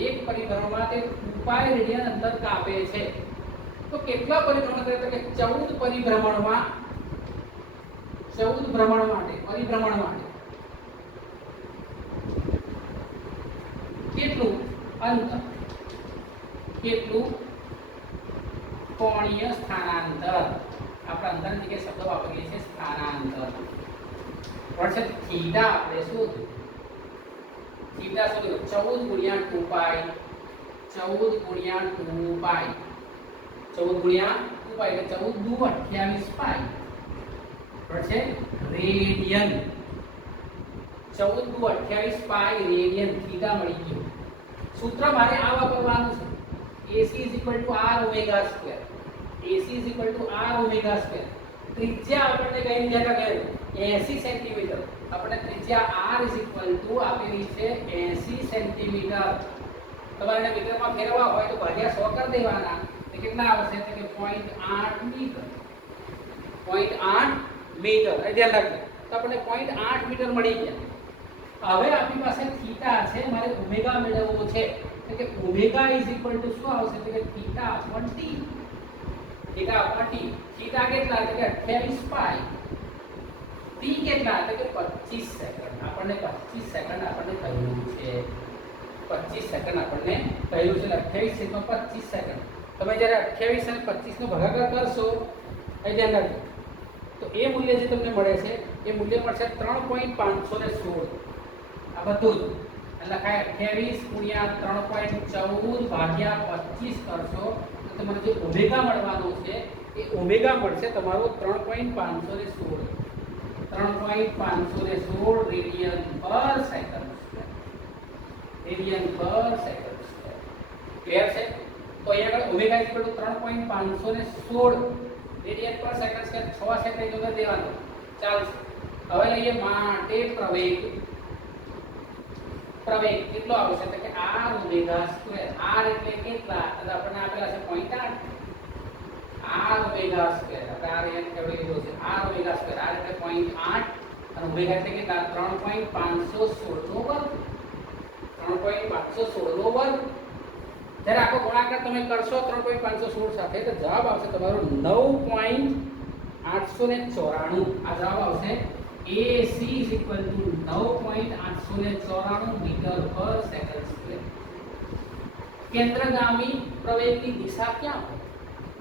એક પરિભ્રમણમાં તે 2π રેડિયન અંતર કાપે છે. તો કેટલા પરિભ્રમણ કરે તો કે 14 પરિભ્રમણમાં, 14 ભ્રમણ માટે, પરિભ્રમણ માટે કેટલું અંતર, કેટલું કોણીય સ્થાનાંતર. આપણે અંતરની જગ્યાએ શબ્દ વાપરીએ છીએ સ્થાનાંતર. પણ છે થીટા આપણે શું થીટા શું 14 ગુણ્યા 2π, 14 ગુણ્યા 2π, 14 ગુણ્યા 2π એટલે 14 દુ 28 પાઈ. પણ છે રેડિયન. 14 દુ 28 પાઈ રેડિયન થીટા મળી ગયું. સૂત્ર મારે આ વાપરવાનું છે. AC r ω². AC r ω². ત્રિજ્યા આપણને કઈ જગ્યા કહે 80 સેન્ટીમીટર. આપણે ત્રિજ્યા r આપેલી છે 80 સેન્ટીમીટર. તમારે મીટરમાં ફેરવા હોય તો ભાગ્યા 100 કરી દેવાના. તો કેટલા આવશે તો કે 0.8 મીટર. 0.8 મીટર. ધ્યાન રાખજો. તો આપણે 0.8 મીટર મળી ગયા. હવે આપણી પાસે થીટા છે, મારે ઓમેગા મેળવવો છે, એટલે કે ઓમેગા ઇઝ ઇક્વલ ટુ શું આવશે, એટલે કે theta upon T. Theta upon T. Theta કેટલા, એટલે કે 28 પાઈ. ટી કેટલા, એટલે કે 25 સેકન્ડ. આપણને 25 સેકન્ડ આપણને કહ્યું છે. 25 સેકન્ડ આપણને કહ્યું છે. 28 નો 25 સેકન્ડ. તમે જ્યારે 28 અને 25 નો ભાગાકાર કરશો, એ ધ્યાન રાખજો, તો એ મૂલ્ય જે તમને મળે છે એ મૂલ્ય મળશે 3.516. આ બધું જ એટલે લખાય 28 ગુણ્યા 3.14 ભાગ્યા 25 કરશો તો તમને જે ઓમેગા મળવાનો છે એ ઓમેગા મળશે તમારો 3.516. 3.516 રેડિયન પર સેકન્ડ સ્ક્વેર. રેડિયન પર સેકન્ડ સ્ક્વેર. ક્લિયર છે? તો અહીંયા આગળ ઓમેગા ઇક્વલ ટુ 3.516 રેડિયન પર સેકન્ડ સ્ક્વેર 6 સેકન્ડ વગર દેવાનો ચાલશે. હવે લઈએ માટે પ્રવેગ. પ્રવેગ કેટલો આવશે, એટલે કે r ઓમેગા સ્ક્વેર. r એટલે કેટલા, એટલે આપણને આપેલા છે 0.8. r ઓમેગા સ્ક્વેર આપણે r એમ કેવી લીધો છે, r ઓમેગા સ્ક્વેર. r એટલે 0.8 અને ઓમેગા એટલે કેટલા, 3.516 નો વર્ગ. 3.516 નો વર્ગ. જ્યારે આખો ગુણાકાર તમે કરશો 3.516 સાથે તો જવાબ આવશે તમારો 9.894. આ જવાબ આવશે. AC is equal to 9.894 metre પર સેકન્ડ સ્ક્વેર. કેન્દ્રગામી પ્રવેગની દિશા ક્યાં હોય,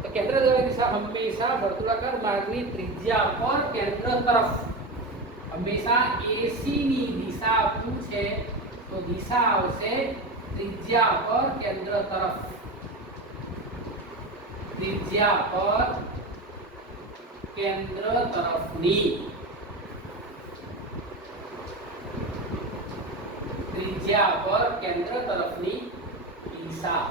તો કેન્દ્રગામી દિશા હંમેશા વર્તુળાકાર માર્ગની ત્રિજ્યા પર કેન્દ્ર તરફ. હંમેશા AC ની દિશા પૂછે તો દિશા આવશે ત્રિજ્યા પર કેન્દ્ર તરફ. ત્રિજ્યા પર કેન્દ્ર તરફની. ત્રિજ્યા પર કેન્દ્ર તરફની દિશામાં